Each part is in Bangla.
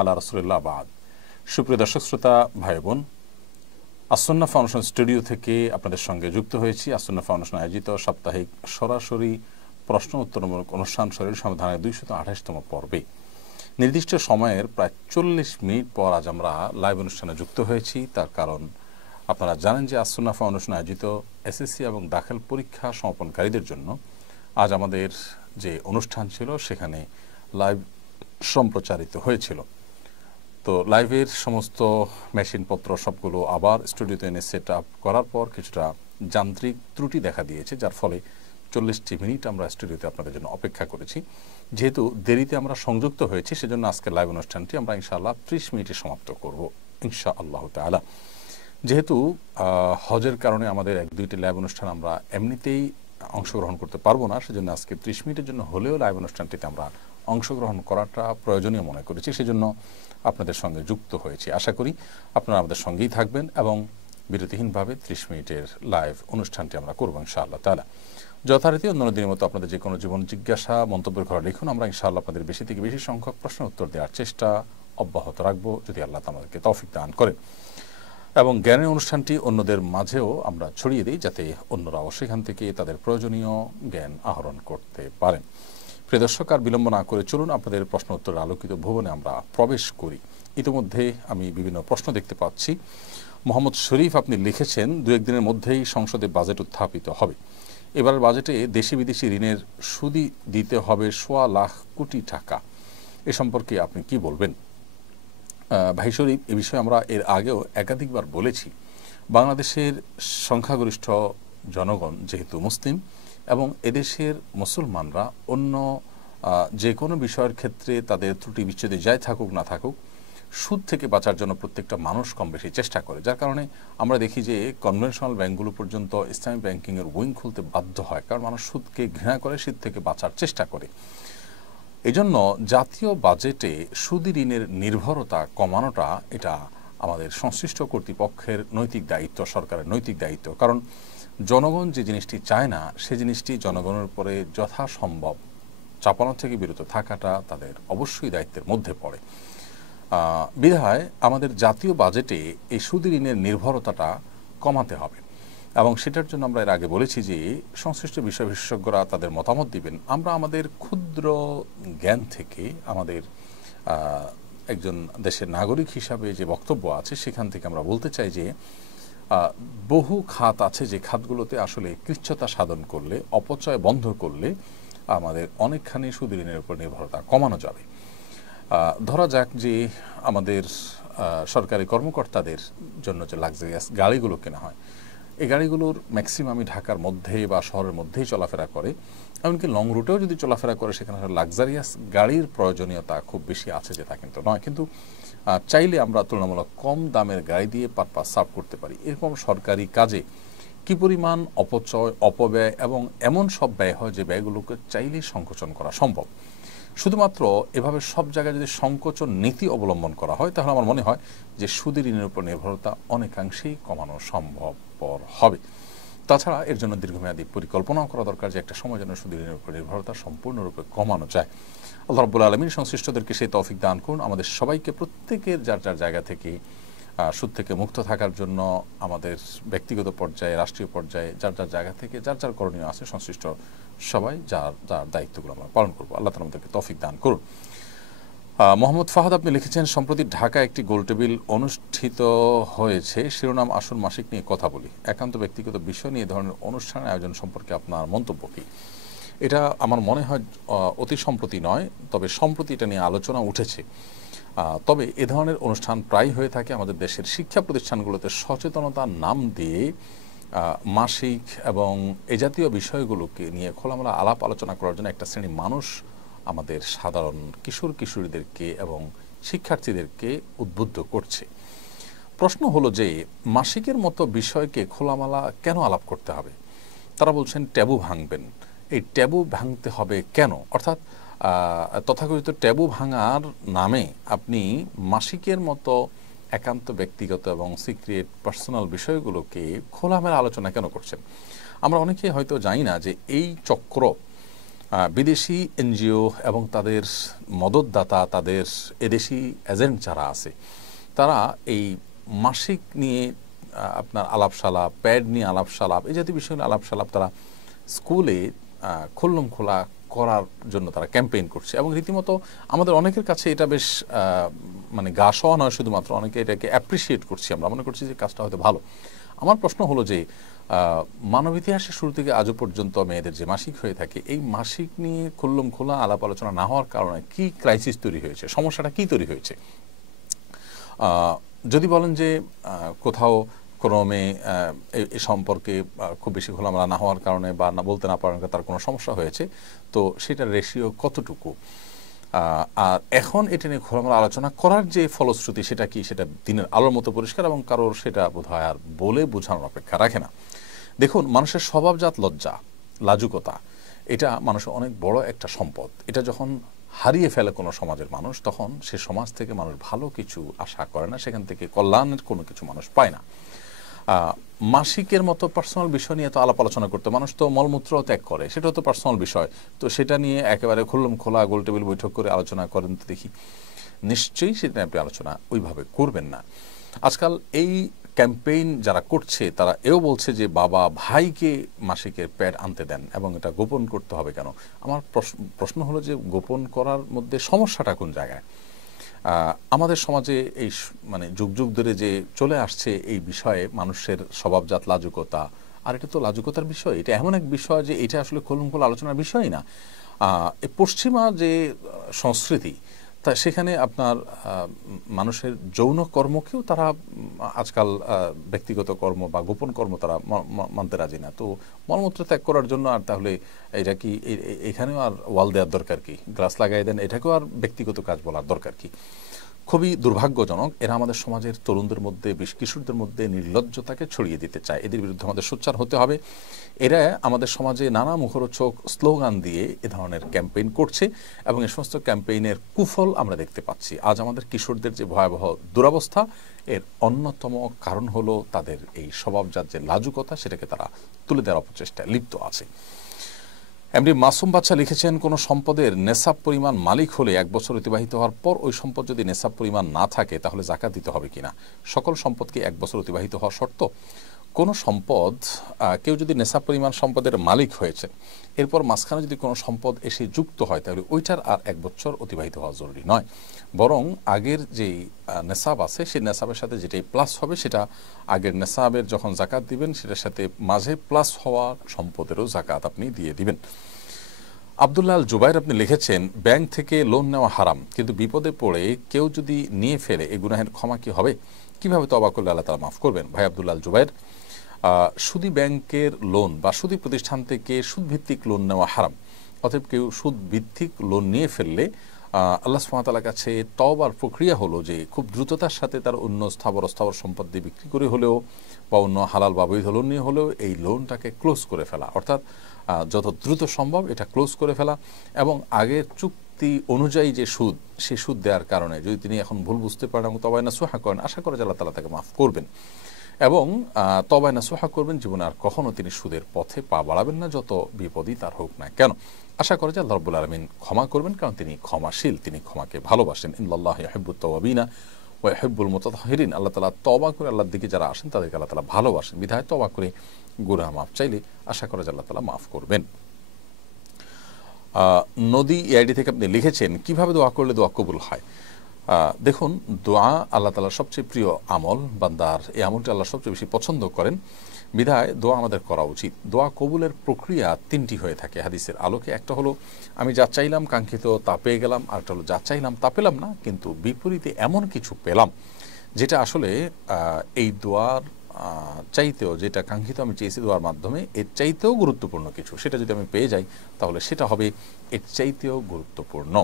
আলা রাসূলিল্লাহ বাদ। সুপ্রিয় দর্শক শ্রোতা ভাই বোন, আসন্না ফাউন্ডেশন স্টুডিও থেকে আপনাদের সঙ্গে যুক্ত হয়েছি। আসন্না ফাউন্ডেশন আয়োজিত সাপ্তাহিক সরাসরি প্রশ্ন উত্তরমূলক অনুষ্ঠান শরীর সমাধানের 228তম পর্বে নির্দিষ্ট সময়ের প্রায় 40 মিনিট পর আজ আমরা লাইভ অনুষ্ঠানে যুক্ত হয়েছি। তার কারণ আপনারা জানেন যে আসন্না ফাউন্ডেশন আয়োজিত এসএসসি এবং দাখিল পরীক্ষা সমাপনকারীদের জন্য আজ আমাদের যে অনুষ্ঠান ছিল সেখানে লাইভ সম্প্রচারিত হয়েছিল। তো লাইভের সমস্ত মেশিনপত্র সবগুলো আবার স্টুডিওতে এনে সেট আপ করার পর কিছুটা যান্ত্রিক ত্রুটি দেখা দিয়েছে, যার ফলে 40টি মিনিট আমরা স্টুডিওতে আপনাদের জন্য অপেক্ষা করেছি। যেহেতু দেরিতে আমরা সংযুক্ত হয়েছি, সেজন্য আজকের লাইভ অনুষ্ঠানটি আমরা ইনশাআল্লাহ 30 মিনিটে সমাপ্ত করব ইনশাআল্লাহ তাআলা। যেহেতু হজের কারণে আমাদের 1-2টি লাইভ অনুষ্ঠান আমরা এমনিতেই অংশগ্রহণ করতে পারবো না, সেজন্য আজকে 30 মিনিটের জন্য হলেও লাইভ অনুষ্ঠানটিতে আমরা অংশগ্রহণ করাটা প্রয়োজনীয় মনে করেছি, সেজন্য আপনাদের সঙ্গে যুক্ত হয়েছি। আশা করি আপনারা আমাদের সঙ্গেই থাকবেন এবং বিরতিহীনভাবে 30 মিনিটের লাইভ অনুষ্ঠানটি আমরা করবো ইনশাআল্লাহ তাআলা। যথারীতি অন্যান্য দিনের মতো আপনাদের যে কোনো জীবন জিজ্ঞাসা মন্তব্যের ঘরে লিখুন। আমরা ইনশাআল্লাহ আপনাদের বেশি থেকে বেশি সংখ্যক প্রশ্ন উত্তর দেওয়ার চেষ্টা অব্যাহত রাখবো, যদি আল্লাহ আমাদেরকে তৌফিক দান করেন। এবং জ্ঞানের অনুষ্ঠানটি অন্যদের মাঝেও আমরা ছড়িয়ে দিই, যাতে অন্যরাও সেখান থেকে তাদের প্রয়োজনীয় জ্ঞান আহরণ করতে পারেন। প্রিয় দর্শক, আর বিলম্ব না করে চলুন আপনাদের প্রশ্ন উত্তরের আলোকিত ভুবনে আমরা প্রবেশ করি। ইতিমধ্যে আমি বিভিন্ন প্রশ্ন দেখতে পাচ্ছি। মোহাম্মদ শরীফ আপনি লিখেছেন, 2-1 দিনের মধ্যেই সংসদে বাজেট উত্থাপিত হবে। এবারের বাজেটে দেশি বিদেশি ঋণের সুদই দিতে হবে 1.25 লাখ কোটি টাকা। এ সম্পর্কে আপনি কি বলবেন? ভাই শরীফ, এ বিষয়ে আমরা এর আগেও একাধিকবার বলেছি, বাংলাদেশের সংখ্যাগরিষ্ঠ জনগণ যেহেতু মুসলিম এবং এদেশের মুসলমানরা অন্য যে কোনো বিষয়ের ক্ষেত্রে তাদের ত্রুটি বিচ্ছেদে যাই থাকুক না থাকুক, সুদ থেকে বাঁচার জন্য প্রত্যেকটা মানুষ কম বেশি চেষ্টা করে। যার কারণে আমরা দেখি যে কনভেনশনাল ব্যাংকগুলো পর্যন্ত ইসলামী ব্যাংকিংয়ের উইং খুলতে বাধ্য হয়, কারণ মানুষ সুদকে ঘৃণা করে, সুদ থেকে বাঁচার চেষ্টা করে। এজন্য জাতীয় বাজেটে সুদি ঋণের নির্ভরতা কমানোটা এটা আমাদের সংশ্লিষ্ট কর্তৃপক্ষের নৈতিক দায়িত্ব, সরকারের নৈতিক দায়িত্ব। কারণ জনগণ যে জিনিসটি চায় না, সে জিনিসটি জনগণের উপরে যথাসম্ভব চাপানো থেকে বিরত থাকাটা তাদের অবশ্যই দায়িত্বের মধ্যে পড়ে। বিধায় আমাদের জাতীয় বাজেটে এই সুদি ঋণের নির্ভরতাটা কমাতে হবে এবং সেটার জন্য আমরা এর আগে বলেছি যে সংশ্লিষ্ট বিষয় বিশেষজ্ঞরা তাদের মতামত দিবেন। আমরা আমাদের ক্ষুদ্র জ্ঞান থেকে আমাদের একজন দেশের নাগরিক হিসাবে যে বক্তব্য আছে সেখান থেকে আমরা বলতে চাই যে বহু খাত আছে যে খাতগুলোতে আসলে কৃচ্ছতা সাধন করলে, অপচয় বন্ধ করলে আমাদের অনেকখানি সুদি ঋণের উপর নির্ভরতা কমানো যাবে। ধরা যাক যে আমাদের সরকারি কর্মকর্তাদের জন্য যে লাক্সারিয়াস গাড়িগুলো কেনা হয়, এই গাড়িগুলোর ম্যাক্সিমামই ঢাকার মধ্যে বা শহরের মধ্যেই চলাফেরা করে। এমনকি লং রুটেও যদি চলাফেরা করে, সেখানে লাক্সারিয়াস গাড়ির প্রয়োজনীয়তা খুব বেশি আছে যে তা কিন্তু নয়। কিন্তু চাইলে আমরা তুলনামূলক কম দামের গাড়ি দিয়ে পারপাস সার্ভ করতে পারি। এরকম সরকারি কাজে কী পরিমাণ অপচয়, অপব্যয় এবং এমন সব ব্যয় হয় যে ব্যয়গুলোকে চাইলেই সংকোচন করা সম্ভব। শুধুমাত্র এভাবে সব জায়গায় যদি সংকোচন নীতি অবলম্বন করা হয়, তাহলে আমার মনে হয় যে সুদি ঋণের উপর নির্ভরতা অনেকাংশেই কমানো সম্ভবপর হবে। তাছাড়া এর জন্য দীর্ঘমেয়াদী পরিকল্পনাও করা দরকার, যে একটা সময় যেন সুদি ঋণের উপর নির্ভরতা সম্পূর্ণরূপে কমানো যায়। আল্লাহ রাব্বুল আলামিন সংশ্লিষ্টদেরকে সেই তৌফিক দান করুন। আমাদের সবাইকে প্রত্যেকের যার যার জায়গা থেকে সুদ থেকে মুক্ত থাকার জন্য আমাদের ব্যক্তিগত পর্যায়ে, রাষ্ট্রীয় পর্যায়ে যার যার জায়গা থেকে যার যার করণীয় আছে, সংশ্লিষ্ট সবাই যার যার দায়িত্বগুলো আমরা পালন করবো। আল্লাহ তাআলা আমাদেরকে তৌফিক দান করুন। মোহাম্মদ ফাহাদ আপনি লিখেছেন, সম্প্রতি ঢাকায় একটি গোলটেবিল অনুষ্ঠিত হয়েছে, শিরোনাম আসুন মাসিক নিয়ে কথা বলি। একান্ত ব্যক্তিগত বিষয় নিয়ে ধরনের অনুষ্ঠানের আয়োজন সম্পর্কে আপনার মন্তব্য কী? এটা আমার মনে হয় অতি সম্প্রতি নয়, তবে সম্প্রতি এটা নিয়ে আলোচনা উঠেছে। তবে এ ধরনের অনুষ্ঠান প্রায় হয়ে থাকে আমাদের দেশের শিক্ষা প্রতিষ্ঠানগুলোতে সচেতনতার নাম দিয়ে মাসিক এবং এ জাতীয় বিষয়গুলোকে নিয়ে খোলামেলা আলাপ আলোচনা করার জন্য একটা শ্রেণী মানুষ আমাদের সাধারণ কিশোর কিশোরীদেরকে এবং শিক্ষার্থীদেরকে উদ্বুদ্ধ করছে। প্রশ্ন হলো যে মাসিকের মতো বিষয়কে খোলামেলা কেন আলাপ করতে হবে? তারা বলছেন ট্যাবু ভাঙবেন। এই ট্যাবু ভাঙতে হবে কেন? অর্থাৎ তথাকথিত ট্যাবু ভাঙার নামে আপনি মাসিকের মতো একান্ত ব্যক্তিগত এবং সিক্রেট পার্সোনাল বিষয়গুলোকে খোলামেলা আলোচনা কেন করছেন? আমরা অনেকেই হয়তো জানি না যে এই চক্র বিদেশি এনজিও এবং তাদের মদতদাতা, তাদের এদেশি এজেন্ট যারা আছে, তারা এই মাসিক নিয়ে আপনার আলাপসালাপ, প্যাড নিয়ে আলাপসালাপ, এই জাতীয় বিষয় নিয়ে আলাপসালাপ তারা স্কুলে খুল্লম খোলা করার জন্য তারা ক্যাম্পেইন করছে। এবং রীতিমতো আমাদের অনেকের কাছে এটা বেশ মানে গা সওয়া নয়, শুধুমাত্র অনেকে এটাকে অ্যাপ্রিসিয়েট করছি, আমরা মনে করছি যে কাজটা হয়তো ভালো। আমার প্রশ্ন হলো যে মানব ইতিহাসের শুরু থেকে আজও পর্যন্ত মেয়েদের যে মাসিক হয়ে থাকে, এই মাসিক নিয়ে খুল্লম খোলা আলাপ আলোচনা না হওয়ার কারণে কি ক্রাইসিস তৈরি হয়েছে, সমস্যাটা কি তৈরি হয়েছে? যদি বলেন যে কোথাও কোনো মেয়ে এই সম্পর্কে খুব বেশি খোলামেলা না হওয়ার কারণে বা না বলতে না পারার কারণে তার কোনো সমস্যা হয়েছে, তো সেটার রেশিও কতটুকু? আর এখন এটা নিয়ে খোলামেলা আলোচনা করার যে ফলশ্রুতি সেটা কি, সেটা দিনের আলোর মতো পরিষ্কার এবং কারোর সেটা বোধহয় আর বলে বোঝানোর অপেক্ষা রাখে না। দেখুন, মানুষের স্বভাবজাত লজ্জা, লাজুকতা, এটা মানুষের অনেক বড় একটা সম্পদ। এটা যখন হারিয়ে ফেলে কোনো সমাজের মানুষ, তখন সে সমাজ থেকে মানুষ ভালো কিছু আশা করে না, সেখান থেকে কল্যাণের কোনো কিছু মানুষ পায় না। মাসিকের মতো পার্সোনাল বিষয় নিয়ে তো আলাপ আলোচনা করতে, মানুষ তো মলমূত্র ত্যাগ করে, সেটাও তো পার্সোনাল বিষয়, তো সেটা নিয়ে একেবারে খুল্লম খোলা গোল টেবিল বৈঠক করে আলোচনা করেন তো দেখি? নিশ্চয়ই সেটা আপনি আলোচনা ওইভাবে করবেন না। আজকাল এই ক্যাম্পেইন যারা করছে তারা এও বলছে যে বাবা ভাইকে মাসিকের প্যাড আনতে দেন এবং এটা গোপন করতে হবে কেন? আমার প্রশ্ন হলো যে গোপন করার মধ্যে সমস্যাটা কোন জায়গায়? আমাদের সমাজে এই মানে যুগ যুগ ধরে যে চলে আসছে এই বিষয়ে মানুষের স্বভাবজাত লাজুকতা, আর এটা তো লাজুকতার বিষয়, এটা এমন এক বিষয় যে এটা আসলে খোলামেলা আলোচনার বিষয় না। পশ্চিমা যে সংস্কৃতি, তা সেখানে আপনার মানুষের যৌন কর্মকেও তারা আজকাল ব্যক্তিগত কর্ম বা গোপন কর্ম তারা মানতে রাজি না। তো মলমূত্র ত্যাগ করার জন্য আর তাহলে এটা কি এখানেও আর ওয়াল দেওয়ার দরকার কি? গ্লাস লাগাই দেন, এটাকেও আর ব্যক্তিগত কাজ বলার দরকার কি? খুবই দুর্ভাগ্যজনক। এরা আমাদের সমাজের তরুণদের মধ্যে, বিশেষ কিশোরদের মধ্যে নির্লজ্জতাকে ছড়িয়ে দিতে চায়। এদের বিরুদ্ধে আমাদের সোচ্চার হতে হবে। এরা আমাদের সমাজে নানা মুখরোচক স্লোগান দিয়ে এ ধরনের ক্যাম্পেইন করছে এবং এই সমস্ত ক্যাম্পেইনের কুফল আমরা দেখতে পাচ্ছি। আজ আমাদের কিশোরদের যে ভয়াবহ দুরবস্থা, এর অন্যতম কারণ হলো তাদের এই স্বভাবজাত যে লাজুকতা, সেটাকে তারা তুলে দেওয়ার অপচেষ্টায় লিপ্ত আছে। এমডি মাসুম বাচ্চা লিখেছেন, কোনো সম্পদের নেশাব পরিমাণ মালিক হলে 1 বছর অতিবাহিত হওয়ার পর ওই সম্পদ যদি নেশাব পরিমাণ না থাকে তাহলে যাকাত দিতে হবে কিনা? সকল সম্পদকে 1 বছর অতিবাহিত হওয়া শর্ত? কোনো সম্পদ, কেউ যদি নেশাব পরিমাণ সম্পদের মালিক হয়েছে, এরপর মাঝখানে যদি কোনো সম্পদ এসে যুক্ত হয়, তাহলে ওইটার আর 1 বছর অতিবাহিত হওয়া জরুরি নয়, বরং আগের যেই নেশাব আছে সেই নেশাবের সাথে যেটাই প্লাস হবে, সেটা আগের নেশাবের যখন জাকাত দিবেন সেটার সাথে মাঝে প্লাস হওয়া সম্পদেরও জাকাত আপনি দিয়ে দিবেন। আব্দুল্লাহ আল জুবাইর আপনি লিখেছেন, ব্যাংক থেকে লোন নেওয়া হারাম, কিন্তু বিপদে পড়ে কেউ যদি নিয়ে ফেলে এই গুনাহের ক্ষমা কি হবে? কিভাবে তওবা করলে আল্লাহ তাআলা মাফ করবেন? ভাই আব্দুল্লাহ আল জুবাইর, সুদী ব্যাংকের লোন বা সুদী প্রতিষ্ঠান থেকে সুদভিত্তিক লোন নেওয়া হারাম। অতএব কেউ সুদভিত্তিক লোন নিয়ে ফেললে আল্লাহ সুবহানাহু ওয়া তাআলার কাছে তওবার প্রক্রিয়া হলো যে খুব দ্রুততার সাথে তার অন্য স্থাবর সম্পদ দিয়ে বিক্রি করে হলেও বা অন্য হালাল বা বৈধ লোন নিয়ে হলেও এই লোনটাকে ক্লোজ করে ফেলা, অর্থাৎ যত দ্রুত সম্ভব এটা ক্লোজ করে ফেলা এবং আগের চুক্তি অনুযায়ী যে সুদ, সে সুদ দেওয়ার কারণে যদি তিনি এখন ভুল বুঝতে পারেন এবং তওবা নাসুহা করেন, আশা করে যে আল্লাহ তাআলা তাকে মাফ করবেন এবং তওবা নাসুহা করবেন, জীবনে আর কখনো তিনি সুদের পথে পা বাড়াবেন না, যত বিপদই তার হোক না কেন। আশা করে যে আল্লাহ রাব্বুল আলামিন ক্ষমা করবেন, কারণ তিনি ক্ষমাশীল, তিনি ক্ষমাকে ভালোবাসেন। ইন্নাল্লাহা ইউহিব্বুত তাওয়াবিনা ওয়া ইউহিব্বুল মুতাতাহহিরিন। আল্লাহ তাআলা তওবা করে আল্লাহর দিকে যারা আসেন তাদেরকে আল্লাহ তাআলা ভালোবাসেন, বিধায় তওবা করে গুনাহ মাফ চাইলে আশা করে যে আল্লাহ তাআলা মাফ করবেন। নদী এআইডি থেকে আপনি লিখেছেন, কিভাবে দোয়া করলে দোয়া কবুল হয়? দেখুন, দোয়া আল্লাহ তাআলার সবচেয়ে প্রিয় আমল, বান্দার এই আমলটি আল্লাহ সবচেয়ে বেশি পছন্দ করেন, বিধায় দোয়া আমাদের করা উচিত। দোয়া কবুলের প্রক্রিয়া 3টি হয়ে থাকে হাদিসের আলোকে। একটা হলো আমি যা চাইলাম কাঙ্ক্ষিত তা পেয়ে গেলাম, আরেকটা হলো যা চাইলাম তা পেলাম না, কিন্তু বিপরীতে এমন কিছু পেলাম যেটা আসলে এই দোয়ার চাইতেও, যেটা কাঙ্ক্ষিত আমি চেয়েছি দোয়ার মাধ্যমে, এর চাইতেও গুরুত্বপূর্ণ কিছু, সেটা যদি আমি পেয়ে যাই তাহলে সেটা হবে এর চাইতেও গুরুত্বপূর্ণ।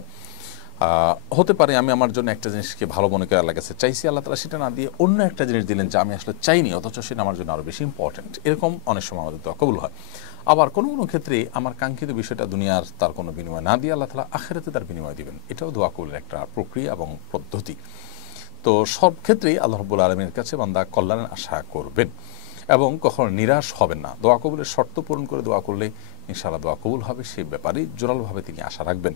হতে পারে আমি আমার জন্য একটা জিনিসকে ভালো মনে করে আল্লাহর কাছে চাইছি, আল্লাহ তাআলা সেটা না দিয়ে অন্য একটা জিনিস দিলেন যা আমি আসলে চাইনি, অথচ সেটা আমার জন্য আরও বেশি ইম্পর্টেন্ট। এরকম অনেক সময় আমাদের দোয়া কবুল হয়। আবার কোনো কোনো ক্ষেত্রে আমার কাঙ্ক্ষিত বিষয়টা দুনিয়ার তার কোনো বিনিময় না দিয়ে আল্লাহ তাআলা আখিরাতে তার বিনিময় দিবেন। এটাও দোয়া কবুলের একটা প্রক্রিয়া এবং পদ্ধতি। তো সব ক্ষেত্রেই আল্লাহ রাব্বুল আলামিনের কাছে বান্দা কল্যাণের আশা করবেন এবং কখনো নিরাশ হবেন না। দোয়া কবুলের শর্ত পূরণ করে দোয়া করলে ইনশাআল্লাহ দোয়া কবুল হবে, সেই ব্যাপারে জোরালোভাবে তিনি আশা রাখবেন।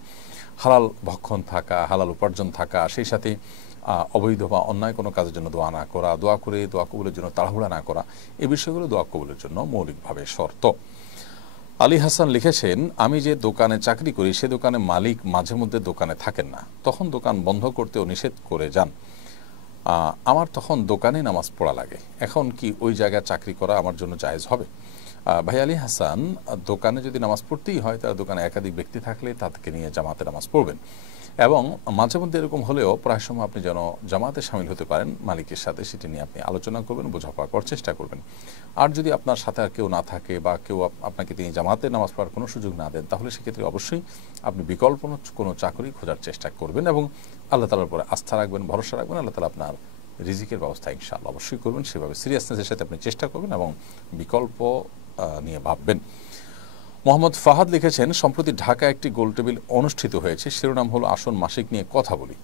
হালাল ভক্ষণ থাকা, হালাল উপার্জন থাকা, সেই সাথে অবৈধ বা অন্যায় কোনো কাজের জন্য দোয়া না করা, দোয়া করে দোয়া কবুলের জন্য তাড়াহুড়া না করা, এই বিষয়গুলো দোয়া কবুলের জন্য মৌলিকভাবে শর্ত। আলী হাসান লিখেছেন, আমি যে দোকানে চাকরি করি সে দোকানে মালিক মাঝে মধ্যে দোকানে থাকেন না, তখন দোকান বন্ধ করতেও নিষেধ করে যান। আমার তখন দোকানে নামাজ পড়া লাগে, এখন কি ওই জায়গায় চাকরি করা আমার জন্য জায়েজ হবে? ভাই আলী হাসান, দোকানে যদি নামাজ পড়তেই হয় তার দোকানে একাধিক ব্যক্তি থাকলে তাদেরকে নিয়ে জামাতে নামাজ পড়বেন, এবং মাঝে মধ্যে এরকম হলেও প্রায় সময় আপনি যেন জামাতে সামিল হতে পারেন মালিকের সাথে, সেটি নিয়ে আপনি আলোচনা করবেন, বোঝাপড়া করার চেষ্টা করবেন। আর যদি আপনার সাথে আর কেউ না থাকে বা কেউ আপনাকে তিনি জামাতে নামাজ পড়ার কোনো সুযোগ না দেন, তাহলে সেক্ষেত্রে অবশ্যই আপনি বিকল্প কোনো চাকরি খোঁজার চেষ্টা করবেন এবং আল্লাহ তাআলার উপরে আস্থা রাখবেন, ভরসা রাখবেন। আল্লাহ তাআলা আপনার রিজিকের ব্যবস্থা ইনশাআল্লাহ অবশ্যই করবেন। সেভাবে সিরিয়াসনেসের সাথে আপনি চেষ্টা করবেন এবং বিকল্প নিয়ে ভাববেন। মোহাম্মদ ফাহাদ লিখেছেন, সম্প্রতি ঢাকা একটি গোলটেবিল অনুষ্ঠিত হয়েছে, শিরোনাম হলো আসন মাসিক নিয়ে কথা বলি।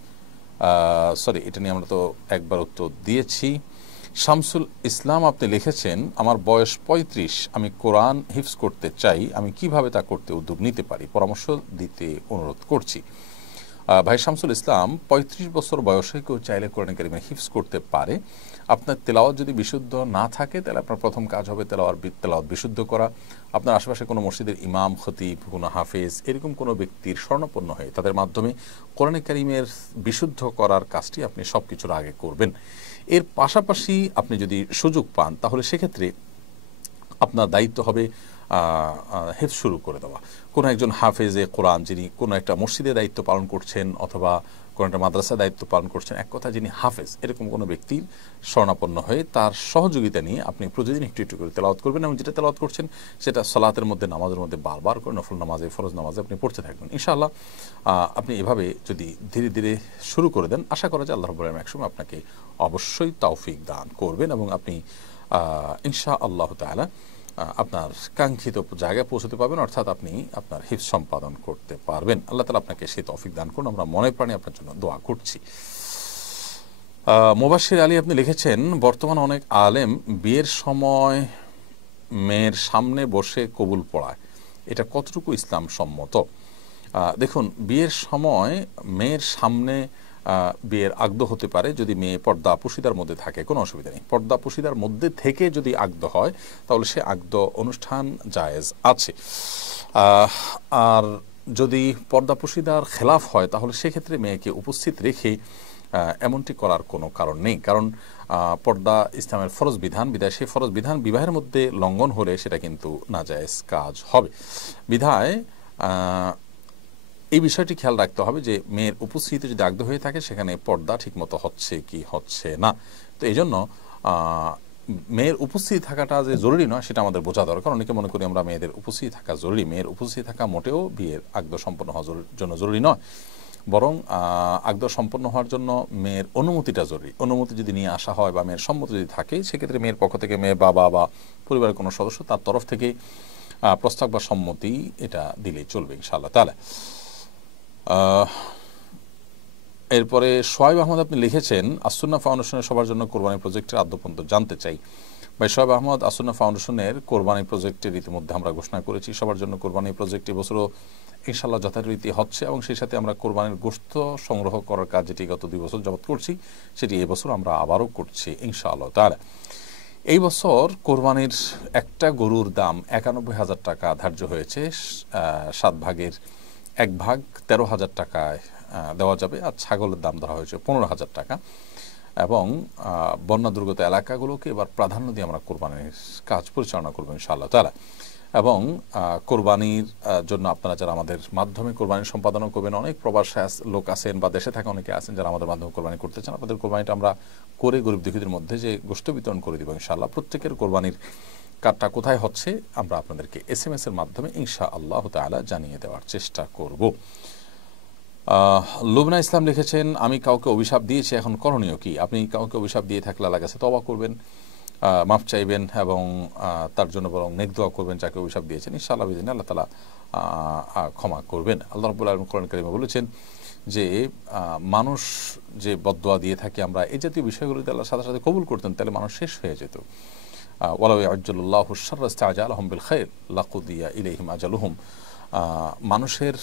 সরি, এটা নিয়ে আমরা তো একবার উত্তর দিয়েছি। শামসুল ইসলাম আপনি লিখেছেন, আমার বয়স 35, আমি কোরআন হিফজ করতে চাই, আমি কিভাবে তা করতে উদ্যোগ নিতে পারি, পরামর্শ দিতে অনুরোধ করছি। ভাই শামসুল ইসলাম, 35 বছর বয়সে কেউ চাইলে কোরআন কারীমে হিফজ করতে পারে। আপনার তেলাওয়াত যদি বিশুদ্ধ না থাকে তাহলে আপনার প্রথম কাজ হবে তেলাওয়াত বিশুদ্ধ করা। আপনার আশেপাশে কোনো মসজিদের ইমাম, খতিব, কোনো হাফেজ, এরকম কোনো ব্যক্তির শরণাপন্ন হয়ে তাদের মাধ্যমে কোরআন কারীমের বিশুদ্ধ করার কাজটি আপনি সব কিছুর আগে করবেন। এর পাশাপাশি আপনি যদি সুযোগ পান তাহলে সেক্ষেত্রে আপনার দায়িত্ব হবে হেফজ শুরু করে দেওয়া। কোনো একজন হাফেজে কোরআন যিনি কোনো একটা মসজিদে দায়িত্ব পালন করছেন অথবা কোনো একটা মাদ্রাসায় দায়িত্ব পালন করছেন, এক কথা যিনি হাফেজ, এরকম কোনো ব্যক্তির শরণাপন্ন হয়ে তার সহযোগিতা নিয়ে আপনি প্রতিদিন একটু একটু করে তেলাওয়াত করবেন এবং যেটা তেলাওয়াত করছেন সেটা সালাতের মধ্যে, নামাজের মধ্যে বারবার করে নফল নামাজে, ফরজ নামাজে আপনি পড়তে থাকবেন। ইনশাআল্লাহ আপনি এভাবে যদি ধীরে ধীরে শুরু করে দেন, আশা করা যায় আল্লাহ রাব্বুল আলামিন একসময় আপনাকে অবশ্যই তৌফিক দান করবেন এবং আপনি ইনশাআল্লাহ তাআলা আপনার কাঙ্ক্ষিত জায়গায় পৌঁছতে পারবেন, অর্থাৎ আপনি আপনার হিফজ সম্পাদন করতে পারবেন। আল্লাহ তাআলা আপনাকে সেই তৌফিক দান করুন, আমরা মনে প্রাণে আপনার জন্য দোয়া করছি। মুবাশশির আলী আপনি লিখেছেন, বর্তমানে অনেক আলেম বিয়ের সময় মেয়ের সামনে বসে কবুল পড়ায়, এটা কতটুকু ইসলাম সম্মত? দেখুন, বিয়ের সময় মেয়ের সামনে বিয়ের আগদ হতে পারে যদি মেয়ে পর্দা পুশিদার মধ্যে থাকে, কোনো অসুবিধা নেই। পর্দা পুশিদার মধ্যে থেকে যদি আগদ হয় তাহলে সে আগদ অনুষ্ঠান জায়েজ আছে। আর যদি পর্দা পুশিদার খেলাফ হয় তাহলে সেক্ষেত্রে মেয়েকে উপস্থিত রেখে এমনটি করার কোনো কারণ নেই, কারণ পর্দা ইসলামের ফরজ বিধান, বিধায় সেই ফরজ বিধান বিবাহের মধ্যে লঙ্ঘন হলে সেটা কিন্তু নাজায়েজ কাজ হবে। বিধায় এই বিষয়টি খেয়াল রাখতে হবে যে মেয়ের উপস্থিতি যদি আগদ হয়ে থাকে সেখানে পর্দা ঠিকমতো হচ্ছে কি হচ্ছে না। তো এই জন্য মেয়ের উপস্থিতি থাকাটা যে জরুরি নয় সেটা আমাদের বোঝা দরকার। অনেকে মনে করি আমরা মেয়েদের উপস্থিতি থাকা জরুরি, মেয়ের উপস্থিতি থাকা মোটেও বিয়ের আগদ সম্পন্ন হওয়ার জন্য জরুরি নয়, বরং আগদ সম্পন্ন হওয়ার জন্য মেয়ের অনুমতিটা জরুরি। অনুমতি যদি নিয়ে আসা হয় বা মেয়ের সম্মতি যদি থাকে সেক্ষেত্রে মেয়ের পক্ষ থেকে মেয়ের বাবা বা পরিবারের কোনো সদস্য তার তরফ থেকে প্রস্তাব বা সম্মতি এটা দিলেই চলবে ইনশাআল্লাহ তাআলা। এরপরে সোহাইব আহমদ আপনি লিখেছেন, আসুন্নাহ ফাউন্ডেশনের সবার জন্য কোরবানি প্রজেক্টের আদ্যপন্ত জানতে চাই। ভাই সোহাইব আহমদ, আসুন্নাহ ফাউন্ডেশনের কোরবানি প্রজেক্টের ইতিমধ্যে আমরা ঘোষণা করেছি, সবার জন্য কোরবানি প্রজেক্ট এবছরও ইনশাআল্লাহ যথারীতি হচ্ছে এবং সেই সাথে আমরা কোরবানির গোশত সংগ্রহ করার কাজ যেটি গত 2 বছর যাবত করছি সেটি এবছর আমরা আবারও করছি ইনশাআল্লাহ তাআলা। এই বছর কোরবানির একটা গরুর দাম 91,000 টাকা ধার্য হয়েছে, 7 ভাগের 1 ভাগ 13,000 টাকায় দেওয়া যাবে, আর ছাগলের দাম ধরা হয়েছে 15,000 টাকা। এবং বন্যা দুর্গত এলাকাগুলোকে এবার প্রাধান্য দিয়ে আমরা কোরবানির কাজ পরিচালনা করবো ইনশাআল্লাহ তাআলা। এবং কোরবানির জন্য আপনারা যারা আমাদের মাধ্যমে কোরবানি সম্পাদনা করবেন, অনেক প্রবাসী লোক আছেন বা দেশে থাকা অনেকে আছেন যারা আমাদের মাধ্যমে কোরবানি করতে চান, আপনাদের কোরবানিটা আমরা করে গরিব দুঃখীদের মধ্যে যে গোশত বিতরণ করে দিব ইনশাআল্লাহ। প্রত্যেকের কোরবানির কার্ডটা কোথায় হচ্ছে আমরা আপনাদেরকে SMS এর মাধ্যমে ইনশাআল্লাহ তাআলা জানিয়ে দেওয়ার চেষ্টা করব। লুবনা ইসলাম লিখেছেন, আমি কাউকে অভিশাপ দিয়েছি, এখন করণীয় কি? আপনি কাউকে অভিশাপ দিয়ে থাকলে আল্লাহর কাছে তওবা করবেন, মাফ চাইবেন এবং তার জন্য বরং নেক দোয়া করবেন যাকে অভিশাপ দিয়েছেন, ইনশাআল্লাহ বিদিন আল্লাহ তাআলা ক্ষমা করবেন। আল্লাহ রাব্বুল আলামিন কোরআন কারীমে বলেছেন যে মানুষ যে বদদোয়া দিয়ে থাকে আমরা, এই জাতীয় বিষয়গুলো যদি আল্লাহর সাথে সাথে কবুল করতেন তাহলে মানুষ শেষ হয়ে যেত। ওয়ালাউ ইয়াজ্জালুল্লাহু শাররা ইসতাআজালাহুম বিল খায়র লাকুদিয়া ইলাইহিম আজালুহুম। মানুষের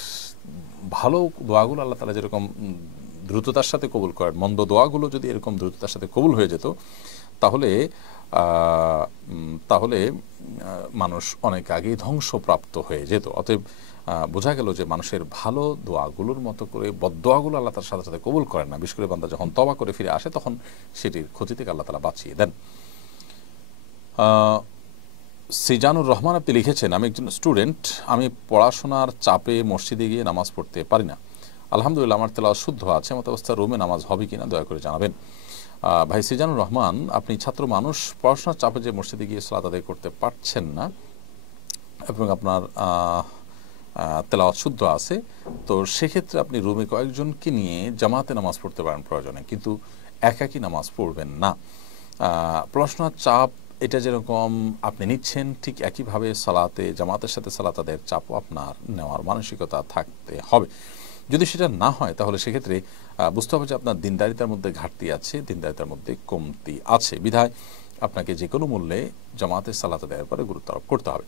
ভালো দোয়াগুলো আল্লাহ তাআলা যেরকম দ্রুততার সাথে কবুল করেন, মন্দ দোয়াগুলো যদি এরকম দ্রুততার সাথে কবুল হয়ে যেত তাহলে তাহলে মানুষ অনেক আগেই ধ্বংসপ্রাপ্ত হয়ে যেত। অতএব বোঝা গেল যে মানুষের ভালো দোয়াগুলোর মতো করে বদদোয়াগুলো আল্লাহ তার সাথে সাথে কবুল করেন না। বিশেষ করে বান্দা যখন তওবা করে ফিরে আসে তখন সেটির ক্ষতি থেকে আল্লাহ তাআলা বাঁচিয়ে দেন। সিজানুর রহমান আপনি লিখেছেন, আমি একজন স্টুডেন্ট, আমি পড়াশোনার চাপে মসজিদে গিয়ে নামাজ পড়তে পারি না। আলহামদুলিল্লাহ আমার তেলাওয়াত শুদ্ধ আছে, এমত অবস্থায় রুমে নামাজ হবে কিনা দয়া করে জানাবেন। ভাই সিজানুর রহমান, আপনি ছাত্র মানুষ, পড়াশোনার চাপে যে মসজিদে গিয়ে সালাত আদায় করতে পারছেন না এবং আপনার তেলাওয়াত শুদ্ধ আছে, তো সেক্ষেত্রে আপনি রুমে কয়েকজনকে নিয়ে জামাতে নামাজ পড়তে পারেন প্রয়োজনে, কিন্তু একাকী নামাজ পড়বেন না। পড়াশোনার চাপ এটা যেরকম আপনি নিচ্ছেন ঠিক একইভাবে সালাতে জামাতের সাথে সালাত আদায়ের চাপও আপনার নেওয়ার মানসিকতা থাকতে হবে। যদি সেটা না হয় তাহলে সেক্ষেত্রে বুঝতে হবে যে আপনার দিনদারিতার মধ্যে ঘাটতি আছে, দিনদারিতার মধ্যে কমতি আছে, বিধায় আপনাকে যে কোনো মূল্যে জামাতের সালাত আদায়ের পরে গুরুত্ব আরোপ করতে হবে।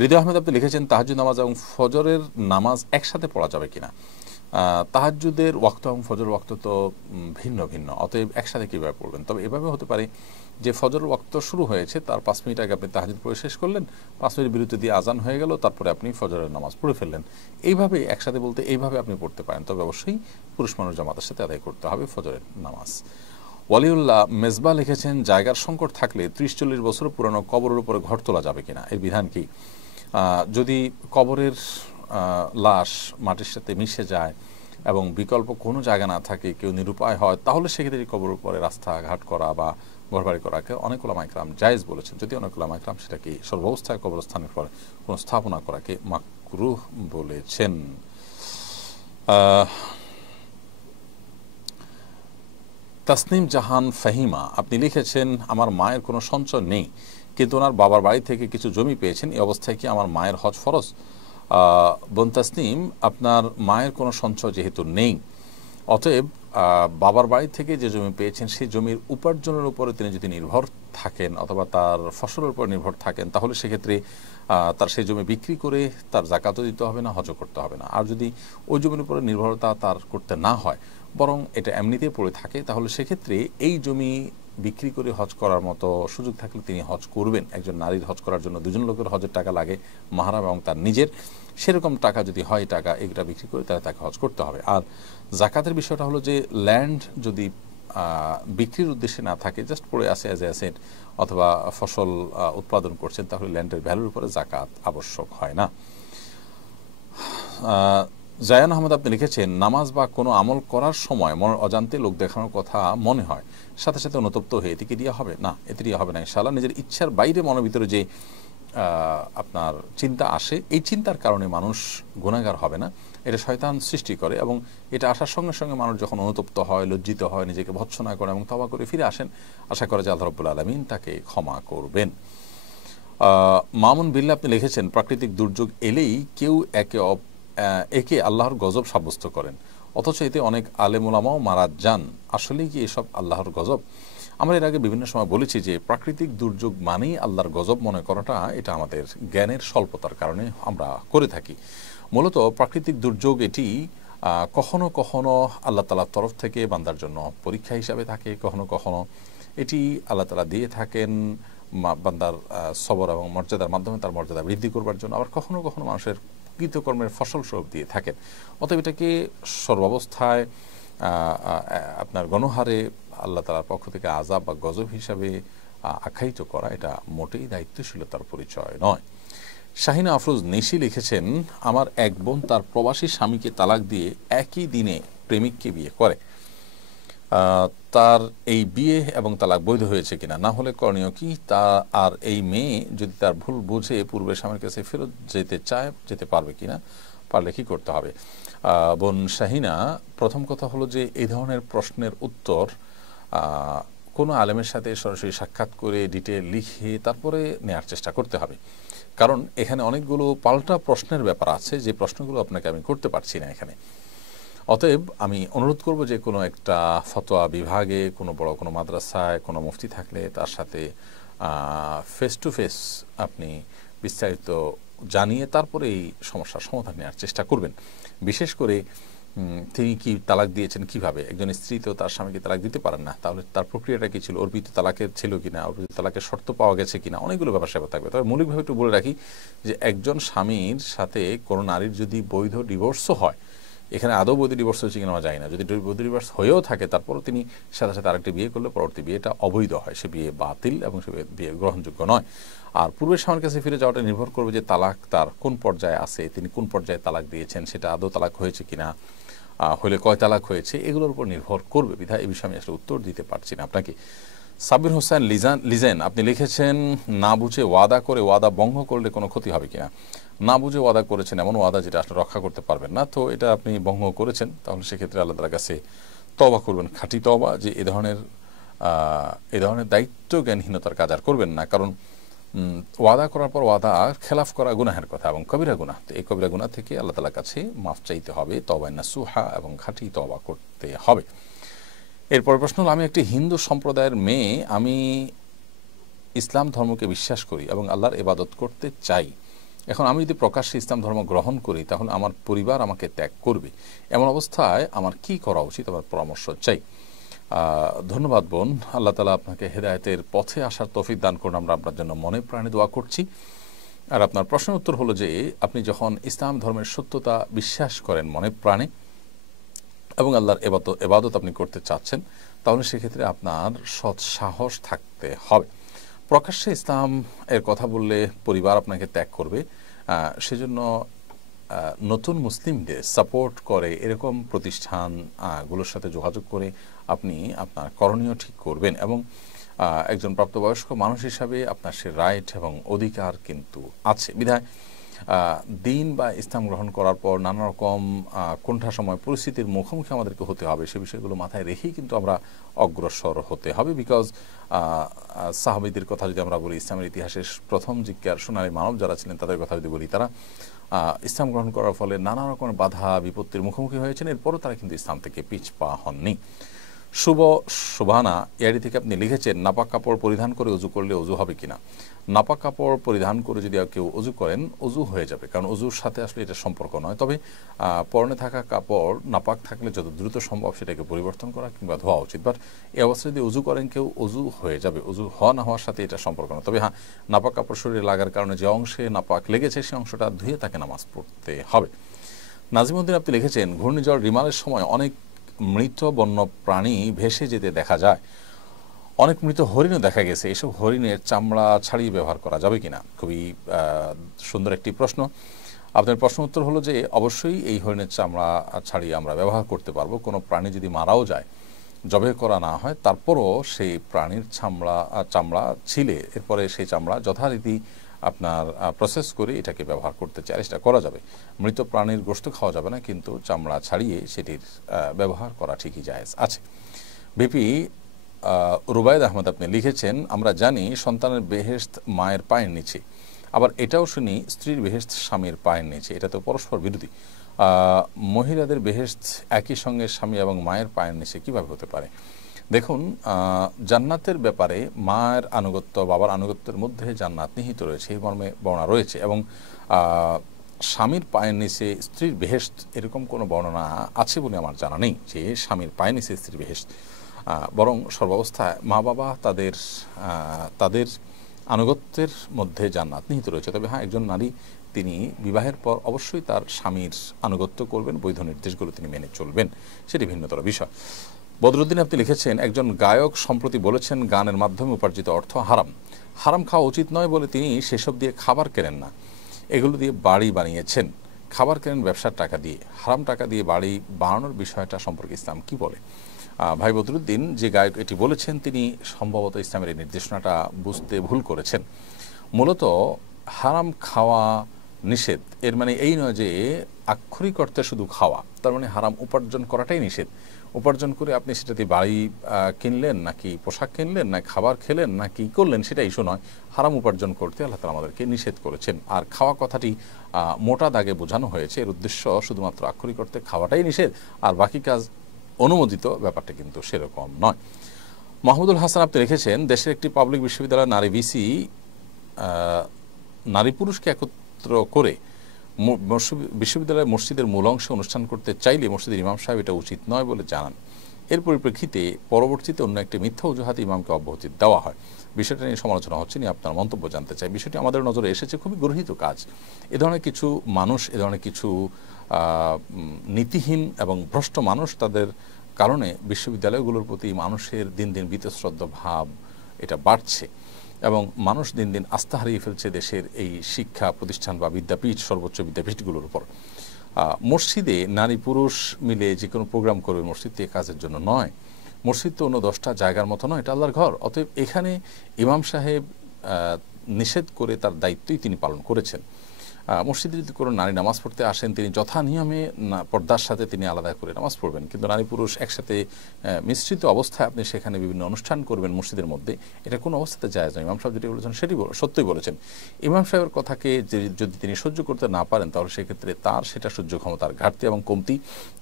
হৃদয় আহমেদ আপনি লিখেছেন, তাহাজ্জুদ নামাজ এবং ফজরের নামাজ একসাথে পড়া যাবে কিনা? তাহাজ্জুদের ওয়াক্ত এবং ফজর ওয়াক্ত তো ভিন্ন ভিন্ন, অতএব একসাথে কীভাবে পড়বেন? তবে এভাবে হতে পারে যে ফজর ওয়াক্ত শুরু হয়েছে, তার 5 মিনিট আগে আপনি তাহাজ্জুদ পড়ে শেষ করলেন, 5 মিনিট বিরতি দিয়ে আজান হয়ে গেল, তারপরে আপনি ফজরের নামাজ পড়ে ফেললেন। এইভাবে একসাথে বলতে এইভাবে আপনি পড়তে পারেন, তবে অবশ্যই পুরুষ মানুষ জামাতের সাথে আদায় করতে হবে ফজরের নামাজ। ওয়ালিউল্লাহ মেজবা লিখেছেন, জায়গার সংকট থাকলে 30-40 বছর পুরানো কবরের উপরে ঘর তোলা যাবে কিনা, এর বিধান কি? যদি কবরের লাশ মাটির সাথে মিশে যায় এবং বিকল্প কোনো জায়গা না থাকে, কেউ নিরুপায় হয়, তাহলে সেক্ষেত্রে কবরের উপরে রাস্তাঘাট করা বা ঘরবাড়ি করাকে অনেক ওলামা ইকরাম জায়েজ বলেছেন, যদি অনেক ওলামা ইকরাম সেটাকে সর্বাবস্থায় কবরস্থানের পরে কোনো স্থাপনা করাকে মাকরুহ বলেছেন। তাসনিম জাহান ফাহিমা আপনি লিখেছেন, আমার মায়ের কোনো সঞ্চয় নেই, কিন্তু ওনার বাবার বাড়ি থেকে কিছু জমি পেয়েছেন, এই অবস্থায় কি আমার মায়ের হজ ফরজ? বোন তাসনিম, আপনার মায়ের কোনো সঞ্চয় যেহেতু নেই, অতএব বাবার বাড়ি থেকে যে জমি পেয়েছেন সেই জমির উপার্জনের উপরে তিনি যদি নির্ভর থাকেন অথবা তার ফসলের উপর নির্ভর থাকেন, তাহলে সেক্ষেত্রে তার সেই জমি বিক্রি করে তার জাকাতও দিতে হবে না, হজও করতে হবে না। আর যদি ওই জমির উপরে নির্ভরতা তার করতে না হয়, বরং এটা এমনিতেই পড়ে থাকে, তাহলে সেক্ষেত্রে এই জমি বিক্রি করে হজ করার মতো সুযোগ থাকলে তিনি হজ করবেন। একজন নারীর হজ করার জন্য 2জন লোকের হজের টাকা লাগে, মাহরাম এবং তার নিজের, সেরকম টাকা যদি হয় টাকা এগুলা বিক্রি করে তাহলে তাকে হজ করতে হবে। আর জাকাতের বিষয়টা হলো যে ল্যান্ড যদি বিক্রির উদ্দেশ্যে না থাকে, জাস্ট পড়ে আসে অ্যাজ এ অ্যাসেট অথবা ফসল উৎপাদন করছেন, তাহলে ল্যান্ডের ভ্যালুর উপরে জাকাত আবশ্যক হয় না। জায়ান আহমদ আপনি লিখেছেন, নামাজ বা কোনো আমল করার সময় মনের অজান্তে লোক দেখানোর কথা মনে হয়, সাথে সাথে অনুতপ্ত হয়ে এতে কি দিয়া হবে? না, এতে দিয়া হবে না ইনশাআল্লাহ। নিজের ইচ্ছার বাইরে মনের ভিতরে যে আপনার চিন্তা আসে, এই চিন্তার কারণে মানুষ গুনাহগার হবে না, এটা শয়তান সৃষ্টি করে, এবং এটা আসার সঙ্গে সঙ্গে মানুষ যখন অনুতপ্ত হয়, লজ্জিত হয়, নিজেকে ভৎসনা করে এবং তওবা করে ফিরে আসেন, আশা করে যে আল্লাহ রাব্বুল আলামিন তাকে ক্ষমা করবেন। মামুন বিল্লাহ আপনি লিখেছেন, প্রাকৃতিক দুর্যোগ এলেই কেউ একে আল্লাহর গজব সাব্যস্ত করেন, অথচ এতে অনেক আলেম ওলামাও মারা যান, আসলেই কি এসব আল্লাহর গজব? আমরা এর আগে বিভিন্ন সময় বলেছি যে প্রাকৃতিক দুর্যোগ মানেই আল্লাহর গজব মনে করাটা এটা আমাদের জ্ঞানের স্বল্পতার কারণে আমরা করে থাকি। মূলত প্রাকৃতিক দুর্যোগ এটি কখনো কখনো আল্লাহ তাআলার তরফ থেকে বান্দার জন্য পরীক্ষা হিসাবে থাকে, কখনো কখনো এটি আল্লাহ তাআলা দিয়ে থাকেন বান্দার সবর এবং মর্যাদার মাধ্যমে তার মর্যাদা বৃদ্ধি করবার জন্য, আবার কখনো কখনো মানুষের কৃতকর্মের ফসল স্বরূপ দিয়ে থাকেন। অতএব এটাকে সর্বাবস্থায় আপনার গণহারে আল্লাহ তাআলার পক্ষ থেকে আযাব বা গজব হিসাবে আখ্যায়িত করা এটা মোটেই দায়িত্বশীলতার পরিচয় নয়। শাহিনা আফরোজ নিশি লিখেছেন, আমার এক বোন তার প্রবাসী স্বামীকে তালাক দিয়ে একই দিনে প্রেমিককে বিয়ে করে, তার এই বিয়ে এবং তালাক বৈধ হয়েছে কিনা, না হলে করণীয় কি? তা আর এই মেয়ে যদি তার ভুল বুঝে পূর্বের স্বামীর কাছে ফেরত যেতে চায়, যেতে পারবে কিনা, পারলে কি করতে হবে? বোন শাহিনা, প্রথম কথা হলো যে এই ধরনের প্রশ্নের উত্তর কোনো আলেমের সাথে সরাসরি সাক্ষাৎ করে ডিটেল লিখে তারপরে নেওয়ার চেষ্টা করতে হবে, কারণ এখানে অনেকগুলো পাল্টা প্রশ্নের ব্যাপার আছে যে প্রশ্নগুলো আপনাকে আমি করতে পারছি না এখানে। অতএব আমি অনুরোধ করব যে কোনো একটা ফতোয়া বিভাগে কোনো বড় কোনো মাদ্রাসায় কোনো মুফতি থাকলে তার সাথে ফেস টু ফেস আপনি বিস্তারিত জানিয়ে তারপরে এই সমস্যার সমাধান নেওয়ার চেষ্টা করবেন। বিশেষ করে তিনি কি তালাক দিয়েছেন কিভাবে, একজন স্ত্রী তো তার স্বামীকে তালাক দিতে পারেন না, তাহলে তার প্রক্রিয়াটা কি ছিল, অর্পিত তালাকের ছিল কিনা, অর্পিত তালাকের শর্ত পাওয়া গেছে কিনা, অনেকগুলো ব্যাপার স্যাপার থাকবে। তবে মৌলিকভাবে একটু বলে রাখি যে একজন স্বামীর সাথে কোনো নারীর যদি বৈধ ডিভোর্সও হয়, এখানে আদৌ বৈধ ডিভোর্স হয়েছে কিনা আমরা জানি না, যদি বৈধ ডিভোর্স হয়েও থাকে তারপরও তিনি সাথে সাথে আরেকটি বিয়ে করলে পরবর্তী বিয়েটা অবৈধ হয়, সে বিয়ে বাতিল এবং সে বিয়ে গ্রহণযোগ্য নয়। আর পূর্বের স্বামীর কাছে ফিরে যাওয়াটা নির্ভর করবে যে তালাক তার কোন পর্যায়ে আছে, তিনি কোন পর্যায়ে তালাক দিয়েছেন, সেটা আদৌ তালাক হয়েছে কিনা, হলে কয় তালাক হয়েছে, এগুলোর উপর নির্ভর করবে। বিধায় এই বিষয়ে আমি আসলে উত্তর দিতে পারছি না আপনাকে। সাব্বির হোসেন লিজেন আপনি লিখেছেন, না বুঝে ওয়াদা করে ওয়াদা ভঙ্গ করলে কোনো ক্ষতি হবে কিনা। না বুঝে ওয়াদা করেছেন এমন ওয়াদা যেটা আসলে রক্ষা করতে পারবেন না, তো এটা আপনি ভঙ্গ করেছেন, তাহলে সেক্ষেত্রে আল্লাহ তাআলার কাছে তওবা করবেন, খাঁটি তওবা, যে এ ধরনের দায়িত্ব জ্ঞানহীনতার কাজ আর করবেন না। কারণ ওয়াদা করার পর ওয়াদা খেলাফ করা গুনাহের কথা এবং কবিরা গুনাহ, তো এই কবিরা গুনাহ থেকে আল্লাহ তাআলার কাছে মাফ চাইতে হবে, তওবা নাসুহা এবং খাঁটি তওবা করতে হবে। এরপর প্রশ্ন হলো, আমি একটি হিন্দু সম্প্রদায়ের মেয়ে, আমি ইসলাম ধর্মকে বিশ্বাস করি এবং আল্লাহর ইবাদত করতে চাই। এখন আমি যদি প্রকাশ্যে ইসলাম ধর্ম গ্রহণ করি তাহলে আমার পরিবার আমাকে ত্যাগ করবে, এমন অবস্থায় আমার কি করা উচিত, আমার পরামর্শ চাই। ধন্যবাদ বোন, আল্লাহ তাআলা আপনাকে হেদায়েতের পথে আসার তৌফিক দান করুন, আমরা আপনার জন্য মনে প্রাণে দোয়া করছি। আর আপনার প্রশ্নের উত্তর হলো যে আপনি যখন ইসলাম ধর্মের সত্যতা বিশ্বাস করেন মনে প্রাণে এবং আল্লাহর এবাদত আপনি করতে চাচ্ছেন, তাহলে সেক্ষেত্রে আপনার সৎ সাহস থাকতে হবে। প্রকাশ্যে ইসলাম এর কথা বললে পরিবার আপনাকে ত্যাগ করবে, সেজন্য নতুন মুসলিমদের সাপোর্ট করে এরকম প্রতিষ্ঠানগুলোর সাথে যোগাযোগ করে আপনি আপনার করণীয় ঠিক করবেন এবং একজন প্রাপ্তবয়স্ক মানুষ হিসাবে আপনার সে রাইট এবং অধিকার কিন্তু আছে। বিধায় দিন বা ইসলাম গ্রহণ করার পর নানা রকম কোনটা সময় পরিস্থিতির মুখোমুখি আমাদেরকে হতে হবে, সে বিষয়গুলো মাথায় রেখেই কিন্তু আমরা অগ্রসর হতে হবে। বিকজ সাহাবীদের কথা যদি আমরা বলি, ইসলামের ইতিহাসের প্রথম জিজ্ঞার সোনালী মানব যারা ছিলেন তাদের কথা যদি বলি, তারা ইসলাম গ্রহণ করার ফলে নানা রকমের বাধা বিপত্তির মুখোমুখি হয়েছেন, এরপরও তারা কিন্তু ইসলাম থেকে পিছপা হননি। শুভানা ইয়ারি থেকে আপনি লিখেছেন, নাপাক কাপড় পরিধান করে অজু করলে অজু হবে কিনা। নাপাক কাপড় পরিধান করে যদি কেউ অজু করেন অজু হয়ে যাবে, কারণ অজুর সাথে আসলে এটা সম্পর্ক নয়। তবে পরনে থাকা কাপড় নাপাক থাকলে যত দ্রুত সম্ভব সেটাকে পরিবর্তন করা কিংবা ধোয়া উচিত। বাট এই অবস্থায় যদি অজু করেন কেউ, অজু হয়ে যাবে, অজু হওয়া না হওয়ার সাথে এটা সম্পর্ক নয়। তবে হ্যাঁ, নাপাক কাপড় শরীরে লাগার কারণে যে অংশে নাপাক লেগেছে সেই অংশটা ধুয়ে তাকে নামাজ পড়তে হবে। নাজিমউদ্দিন আপনি লিখেছেন, ঘূর্ণিঝড় রিমালের সময় অনেক মৃত বন্য প্রাণী ভেসে যেতে দেখা যায়, অনেক মৃত হরিণও দেখা গেছে, এসব হরিণের চামড়া ছাড়িয়ে ব্যবহার করা যাবে কিনা। খুবই সুন্দর একটি প্রশ্ন। আপনার প্রশ্ন উত্তর হলো যে অবশ্যই এই হরিণের চামড়া ছাড়িয়ে আমরা ব্যবহার করতে পারবো। কোনো প্রাণী যদি মারাও যায়, জবে করা না হয়, তারপরও সেই প্রাণীর চামড়া ছিলে এরপরে সেই চামড়া যথারীতি আপনার প্রসেস করে এটাকে ব্যবহার করতে চাই, সেটা করা যাবে। মৃত প্রাণীর গোশত খাওয়া যাবে না, কিন্তু চামড়া ছাড়িয়ে সেটির ব্যবহার করা ঠিকই জায়েজ আছে। বিপি রুবায়েদ আহমদ আপনি লিখেছেন, আমরা জানি সন্তানের বেহেশত মায়ের পায়ের নিচে, আবার এটাও শুনি স্ত্রীর বেহেশত স্বামীর পায়ের নিচে, এটা তো পরস্পর বিরোধী। মহিলাদের বেহেশত একই সঙ্গে স্বামী এবং মায়ের পায়ের নিচে কিভাবে হতে পারে? দেখুন, জান্নাতের ব্যাপারে মায়ের আনুগত্য বাবার আনুগত্যের মধ্যে জান্নাত নিহিত রয়েছে, এই মর্মে বর্ণনা রয়েছে। এবং স্বামীর পায়ের নিচে স্ত্রীর বেহেশত এরকম কোনো বর্ণনা আছে বলে আমার জানা নেই যে স্বামীর পায়ের নিচে স্ত্রীর বেহেশত। বরং সর্বাবস্থায় মা বাবা তাদের আনুগত্যের মধ্যে জান্নাত নিহিত রয়েছে। তবে হ্যাঁ, একজন নারী তিনি বিবাহের পর অবশ্যই তার স্বামীর আনুগত্য করবেন, বৈধ নির্দেশগুলো তিনি মেনে চলবেন, সেটি ভিন্নতর বিষয়। বদরুদ্দিন আপনি লিখেছেন, একজন গায়ক সম্প্রতি বলেছেন গানের মাধ্যমে উপার্জিত অর্থ হারাম খাওয়া উচিত নয় বলে তিনি সেসব দিয়ে খাবার কেনেন না, এগুলো দিয়ে বাড়ি বানিয়েছেন। খাবার কেনেন ব্যবসার টাকা দিয়ে, হারাম টাকা দিয়ে বাড়ি বানানোর বিষয়টা সম্পর্কে ইসলাম কি বলে? ভাই বদরুদ্দিন, যে গায়ক এটি বলেছেন তিনি সম্ভবত ইসলামের এই নির্দেশনাটা বুঝতে ভুল করেছেন। মূলত হারাম খাওয়া নিষেধ এর মানে এই নয় যে আক্ষরিক অর্থে শুধু খাওয়া, তার মানে হারাম উপার্জন করাটাই নিষেধ। উপার্জন করে আপনি সেটা দিয়ে বাড়ি কিনলেন নাকি পোশাক কিনলেন না খাবার খেলেন না কি করলেন সেটা ইস্যু নয়। হারাম উপার্জন করতে আল্লাহ তাআলা আমাদেরকে নিষেধ করেছেন। আর খাওয়া কথাটি মোটা দাগে বোঝানো হয়েছে, এর উদ্দেশ্য শুধুমাত্র আক্ষরিক অর্থে খাওয়াটাই নিষেধ আর বাকি কাজ অনুমোদিত, ব্যাপারটা কিন্তু সেরকম নয়। মাহমুদুল হাসান আপনি লিখেছেন, দেশের একটি পাবলিক বিশ্ববিদ্যালয়ের নারী ভিসি নারী পুরুষকে একত্র করে বিশ্ববিদ্যালয়ের মসজিদের মূল অংশে অনুষ্ঠান করতে চাইলে মসজিদের ইমাম সাহেব এটা উচিত নয় বলে জানান। এর পরিপ্রেক্ষিতে পরবর্তীতে অন্য একটি মিথ্যা অজুহাতে ইমামকে অব্যাহতি দেওয়া হয়। বিষয়টা নিয়ে সমালোচনা হচ্ছে, নিয়ে আপনার মন্তব্য জানতে চাই। বিষয়টি আমাদের নজরে এসেছে, খুবই গর্হিত কাজ। এ ধরনের কিছু মানুষ, এ ধরনের কিছু নীতিহীন এবং ভ্রষ্ট মানুষ, তাদের কারণে বিশ্ববিদ্যালয়গুলোর প্রতি মানুষের দিন দিন বীতশ্রদ্ধ ভাব এটা বাড়ছে এবং মানুষ দিন দিন আস্থা হারিয়ে ফেলছে দেশের এই শিক্ষা প্রতিষ্ঠান বা বিদ্যাপীঠ, সর্বোচ্চ বিদ্যাপীঠগুলোর উপর। মসজিদে নারী পুরুষ মিলে যে কোনো প্রোগ্রাম করবে, মসজিদটি কাজের জন্য নয়। মসজিদ তো অন্য 10টা জায়গার মতো নয়, এটা আল্লাহর ঘর। অতএব এখানে ইমাম সাহেব নিষেধ করে তার দায়িত্বই তিনি পালন করেছেন। মসজিদে যদি কোনো নারী নামাজ পড়তে আসেন, তিনি যথা নিয়মে পর্দার সাথে তিনি আলাদা করে নামাজ পড়বেন। কিন্তু নারী পুরুষ একসাথে মিশ্রিত অবস্থায় আপনি সেখানে বিভিন্ন অনুষ্ঠান করবেন মসজিদের মধ্যে, এটা কোনো অবস্থাতে জায়েজ নয়। ইমাম সাহেব যেটি বলেছেন সেটি সত্যই বলেছেন। ইমাম সাহেবের কথাকে যদি তিনি সহ্য করতে না পারেন, তাহলে সেক্ষেত্রে তার সেটা সহ্য ক্ষমতার ঘাটতি এবং কমতি।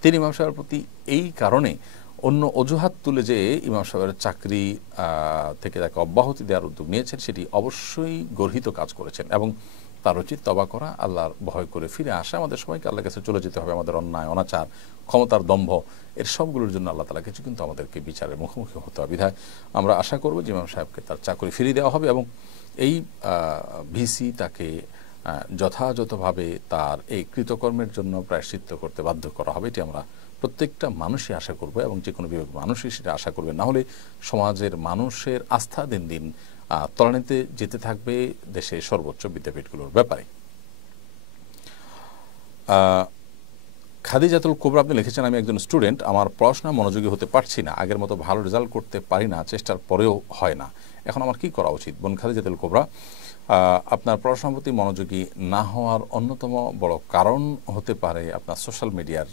তিনি ইমাম সাহেবের প্রতি এই কারণে অন্য অজুহাত তুলে যে ইমাম সাহেবের চাকরি থেকে তাকে অব্যাহতি দেওয়ার উদ্যোগ নিয়েছেন, সেটি অবশ্যই গর্হিত কাজ করেছেন এবং তার উচিত তওবা করা, আল্লাহর ভয় করে ফিরে আসা। আমাদের সবাইকে আল্লাহর কাছে চলে যেতে হবে। আমাদের অন্যায়, অনাচার, ক্ষমতার দম্ভ, এর সবগুলোর জন্য আল্লাহ তাআলা কিছু কিন্তু আমাদেরকে বিচারের মুখোমুখি হতে হবে। বিধায় আমরা আশা করব যে ইমাম সাহেবকে তার চাকরি ফিরিয়ে দেওয়া হবে এবং এই ভিসি তাকে যথাযথভাবে তার এই কৃতকর্মের জন্য প্রায়শ্চিত্ত করতে বাধ্য করা হবে। এটি আমরা প্রত্যেকটা মানুষই আশা করব এবং যে কোনো বিভাগ মানুষই সেটা আশা করবে। না হলে সমাজের মানুষের আস্থা দিন দিন তলানিতে যেতে থাকবে দেশের সর্বোচ্চ বিদ্যাপীঠগুলোর ব্যাপারে। খাদিজাতুল কুবরা আপনি লিখেছেন, আমি একজন স্টুডেন্ট, আমার পড়াশোনা মনোযোগী হতে পারছি না, আগের মতো ভালো রেজাল্ট করতে পারি না, চেষ্টার পরেও হয় না, এখন আমার কি করা উচিত? বোন খাদিজাতুল কুবরা, আপনার পড়াশোনার প্রতি মনোযোগী না হওয়ার অন্যতম বড় কারণ হতে পারে আপনার সোশ্যাল মিডিয়ার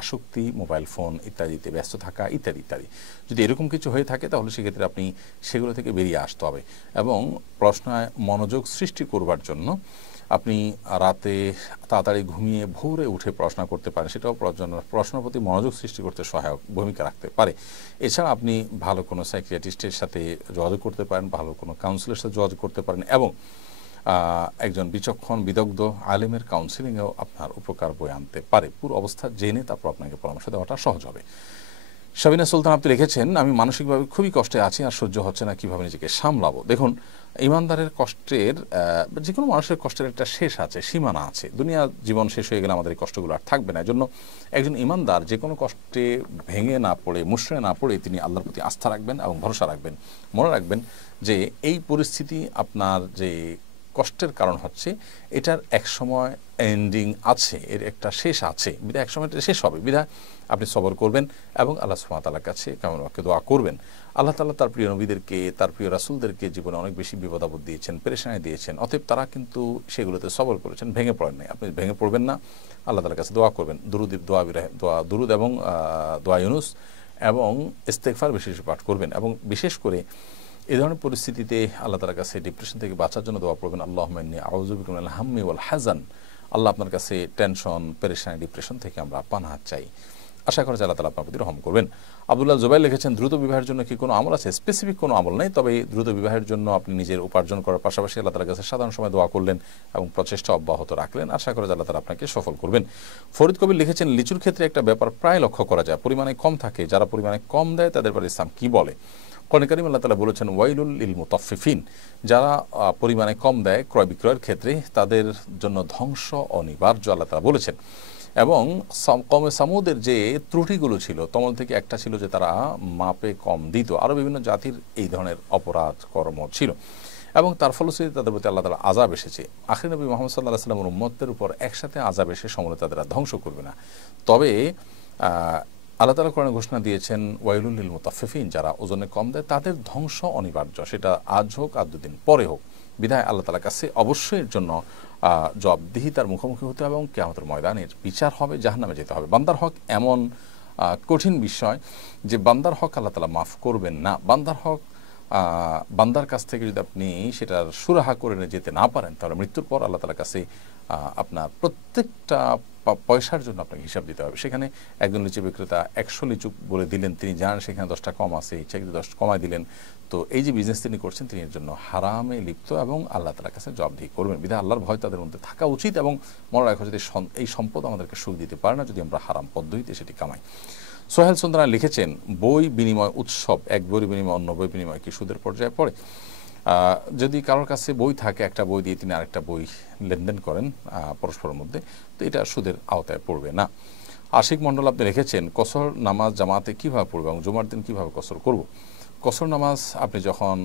আসক্তি, মোবাইল ফোন ইত্যাদিতে ব্যস্ত থাকা ইত্যাদি ইত্যাদি। যদি এরকম কিছু হয়ে থাকে তাহলে সেক্ষেত্রে আপনি সেগুলো থেকে বেরিয়ে আসতে হবে এবং পড়াশোনায় মনোযোগ সৃষ্টি করবার জন্য আপনি রাতে তাড়াতাড়ি ঘুমিয়ে ভোরে উঠে পড়াশোনা করতে পারেন। সেটাও পড়াশোনার প্রতি মনোযোগ সৃষ্টি করতে সহায়ক ভূমিকা রাখতে পারে। এছাড়া আপনি ভালো কোনো সাইকিয়াট্রিস্টের সাথে যোগাযোগ করতে পারেন, ভালো কোনো কাউন্সিলের সাথে যোগাযোগ করতে পারেন এবং একজন বিচক্ষণ বিদগ্ধ আলেমের কাউন্সিলিংয়েও আপনার উপকার বয়ে আনতে পারে। পুরো অবস্থা জেনে তারপর আপনাকে পরামর্শ দেওয়াটা সহজ হবে। শাবিনা সুলতান আপনি লিখেছেন, আমি মানসিকভাবে খুবই কষ্টে আছি, আর সহ্য হচ্ছে না, কিভাবে নিজেকে সামলাবো। দেখুন, ইমানদারের কষ্টের, যে কোনো মানুষের কষ্টের একটা শেষ আছে, সীমানা আছে। দুনিয়া জীবন শেষ হয়ে গেলে আমাদের এই কষ্টগুলো আর থাকবে না। এজন্য একজন ইমানদার যে কোনো কষ্টে ভেঙে না পড়ে, মুষড়ে না পড়ে তিনি আল্লাহর প্রতি আস্থা রাখবেন এবং ভরসা রাখবেন। মনে রাখবেন যে এই পরিস্থিতি আপনার যে কষ্টের কারণ হচ্ছে, এটার এক সময় এন্ডিং আছে, এর একটা শেষ আছে, বিধায় এক সময় এটা শেষ হবে। বিধায় আপনি সবর করবেন এবং আল্লাহ সুবহানাহু ওয়া তাআলার কাছে কেমন বাক্যে দোয়া করবেন। আল্লাহ তাআলা তার প্রিয় নবীদেরকে, তার প্রিয় রাসূলদেরকে জীবনে অনেক বেশি বিপদ আপদ দিয়েছেন, পেরেশানি দিয়েছেন। অতএব তারা কিন্তু সেগুলোতে সবর করেছেন, ভেঙে পড়েন নাই। আপনি ভেঙে পড়বেন না, আল্লাহ তাআলার কাছে দোয়া করবেন। দুরুদ এবং দোয়া ইউনুস এবং ইস্তেগফার বেশি বেশি পাঠ করবেন এবং বিশেষ করে এই ধরনের পরিস্থিতিতে আল্লাহ তাআলার কাছে ডিপ্রেশন থেকে বাঁচার জন্য দোয়া করবেন। আল্লাহুম্মা ইন্নী আউযু বিকা মিনাল হাম্মি ওয়াল হাযান। আল্লাহ আপনার কাছে টেনশন, পেরেশানি, ডিপ্রেশন থেকে আমরা পানাহ চাই। আশা করা যায় আল্লাহ তাআলা আপনার প্রতি রহম করবেন। আব্দুল্লাহ জুবাইর লিখেছেন, দ্রুত বিবাহের জন্য কি কোনো আমল আছে? স্পেসিফিক কোনো আমল নেই, তবে দ্রুত বিবাহের জন্য আপনি নিজের উপার্জন করার পাশাপাশি আল্লাহ তাআলার কাছে সাধারণ সময় দোয়া করলেন এবং প্রচেষ্টা অব্যাহত রাখলেন। আশা করা যায় আল্লাহ তাআলা আপনাকে সফল করবেন। ফরিদ কবির লিখেছেন, লিচুর ক্ষেত্রে একটা ব্যাপার প্রায় লক্ষ্য করা যায়, পরিমাণে কম থাকে। যারা পরিমাণে কম দেয় তাদের ব্যাপারে ইসলাম কি বলে? কোরআন কারীম আল্লাহ তাআলা বলেছেন, ওয়াইলুল লিল মুতাফফিফিন। যারা পরিমাণে কম দেয় ক্রয় বিক্রয়ের ক্ষেত্রে, তাদের জন্য ধ্বংস অনিবার্য, আল্লাহ তাআলা বলেছেন। এবং কওমে সামুদের যে ত্রুটিগুলো ছিল, তমল থেকে একটা ছিল যে তারা মাপে কম দিত। আরও বিভিন্ন জাতির এই ধরনের অপরাধ কর্ম ছিল এবং তার ফলশ্রুতিতে তাদের প্রতি আল্লাহ তাআলা আযাব এসেছে। আখির নবী মুহাম্মদ সাল্লাল্লাহু আলাইহি ওয়াসাল্লামের উম্মতের উপর একসাথে আযাব এসে সমূলে তাদের ধ্বংস করবে না। তবে আল্লাহ তাআলা কোরআনে ঘোষণা দিয়েছেন, ওয়াইলুল লিল মুতাফফিফিন, যারা ওজনে কম দেয় তাদের ধ্বংস অনিবার্য, সেটা আজ হোক আর দুদিন পরে হোক। বিধায় আল্লাহ তাআলার কাছে অবশ্যই এর জন্য জবাবদিহিতার মুখোমুখি হতে হবে এবং কিয়ামতের ময়দানের বিচার হবে, জাহান্নামে যেতে হবে। বান্দার হক এমন কঠিন বিষয় যে বান্দার হক আল্লাহ তাআলা মাফ করবেন না। বান্দার হক বান্দার কাছ থেকে যদি আপনি সেটার সুরাহা করে যেতে না পারেন, তাহলে মৃত্যুর পর আল্লাহ তাআলার কাছে আপনার প্রত্যেকটা পয়সার জন্য আপনাকে হিসাব দিতে হবে। সেখানে একজন লিচু বিক্রেতা 100 লিচু বলে দিলেন, তিনি জানেন সেখানে 10টা কম আছে, ইচ্ছা 10 কমায় দিলেন। তো এই যে বিজনেস তিনি করছেন, তিনি এর জন্য হারামে লিপ্ত এবং আল্লাহ তাআলার কাছে জবাবদিহি করবেন। বিধায় আল্লাহর ভয় তাদের মধ্যে থাকা উচিত। এবং মনে রাখা যদি এই সম্পদ আমাদেরকে সুখ দিতে পারে না যদি আমরা হারাম পদ্ধতিতে সেটি কামাই। সোহেল সুন্দরা লিখেছেন, বই বিনিময় উৎসব, এক বই বিনিময় অন্য বই বিনিময় কি সুদের পর্যায়ে পড়ে? যদি কারোর কাছে বই থাকে, একটা বই দিয়ে তিনি আরেকটা বই লেনদেন করেন পরস্পরের মধ্যে, তো এটা সুদের আওতায় পড়বে না। আশিক মণ্ডল আপনি লিখেছেন, কসর নামাজ জামাতে কিভাবে পড়বে এবং জুমার দিন কিভাবে কসর করব? কসর নামাজ আপনি যখন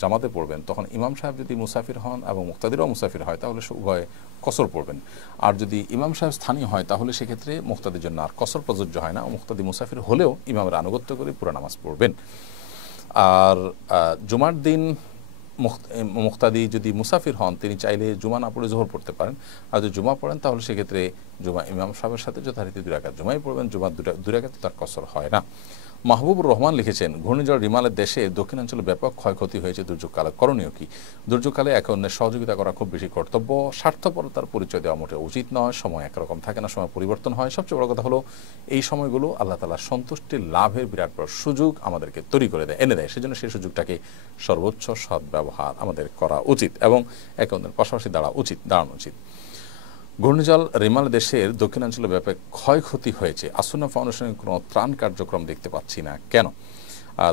জামাতে পড়বেন তখন ইমাম সাহেব যদি মুসাফির হন এবং মুক্তাদিরও মুসাফির হয় তাহলে উভয়ে কসর পড়বেন। আর যদি ইমাম সাহেব স্থানীয় হয় তাহলে সেক্ষেত্রে মুক্তাদির জন্য আর কসর প্রযোজ্য হয় না। মুক্তাদি মুসাফির হলেও ইমামের আনুগত্য করে পুরো নামাজ পড়বেন। আর জুমার দিন মুক্তাদি যদি মুসাফির হন তিনি চাইলে জুমা না পড়ে জোহর পড়তে পারেন। আর যদি জুমা পড়েন তাহলে সেক্ষেত্রে জুমা ইমাম সাহেবের সাথে যথারীতি 2 রাকাত জুমাই পড়বেন, জুমার 2 রাকাতে তার কসর হয় না। মাহবুবুর রহমান লিখেছেন, ঘূর্ণিঝড় রিমালের দেশে দক্ষিণাঞ্চলে ব্যাপক ক্ষয়ক্ষতি হয়েছে, দুর্যোগকালে করণীয় কি? দুর্যোগকালে একে অন্যের সহযোগিতা করা খুব বেশি কর্তব্য। স্বার্থপরতার পরিচয় দেওয়া মোটেও উচিত নয়। সময় একরকম থাকে না, সময় পরিবর্তন হয়। সবচেয়ে বড় কথা হলো এই সময়গুলো আল্লাহ তাআলার সন্তুষ্টির লাভের বিরাট বড় সুযোগ আমাদেরকে তৈরি করে দেয়, এনে দেয়। সেজন্য সেই সুযোগটাকে সর্বোচ্চ সদ্ব্যবহার আমাদের করা উচিত এবং একে অন্যের পাশাপাশি দাঁড়ানো উচিত। ঘূর্ণিঝড় রিমাল দেশের দক্ষিণাঞ্চলে ব্যাপক ক্ষয়ক্ষতি হয়েছে, আসুন্নাহ ফাউন্ডেশনের কোনো ত্রাণ কার্যক্রম দেখতে পাচ্ছি না কেন?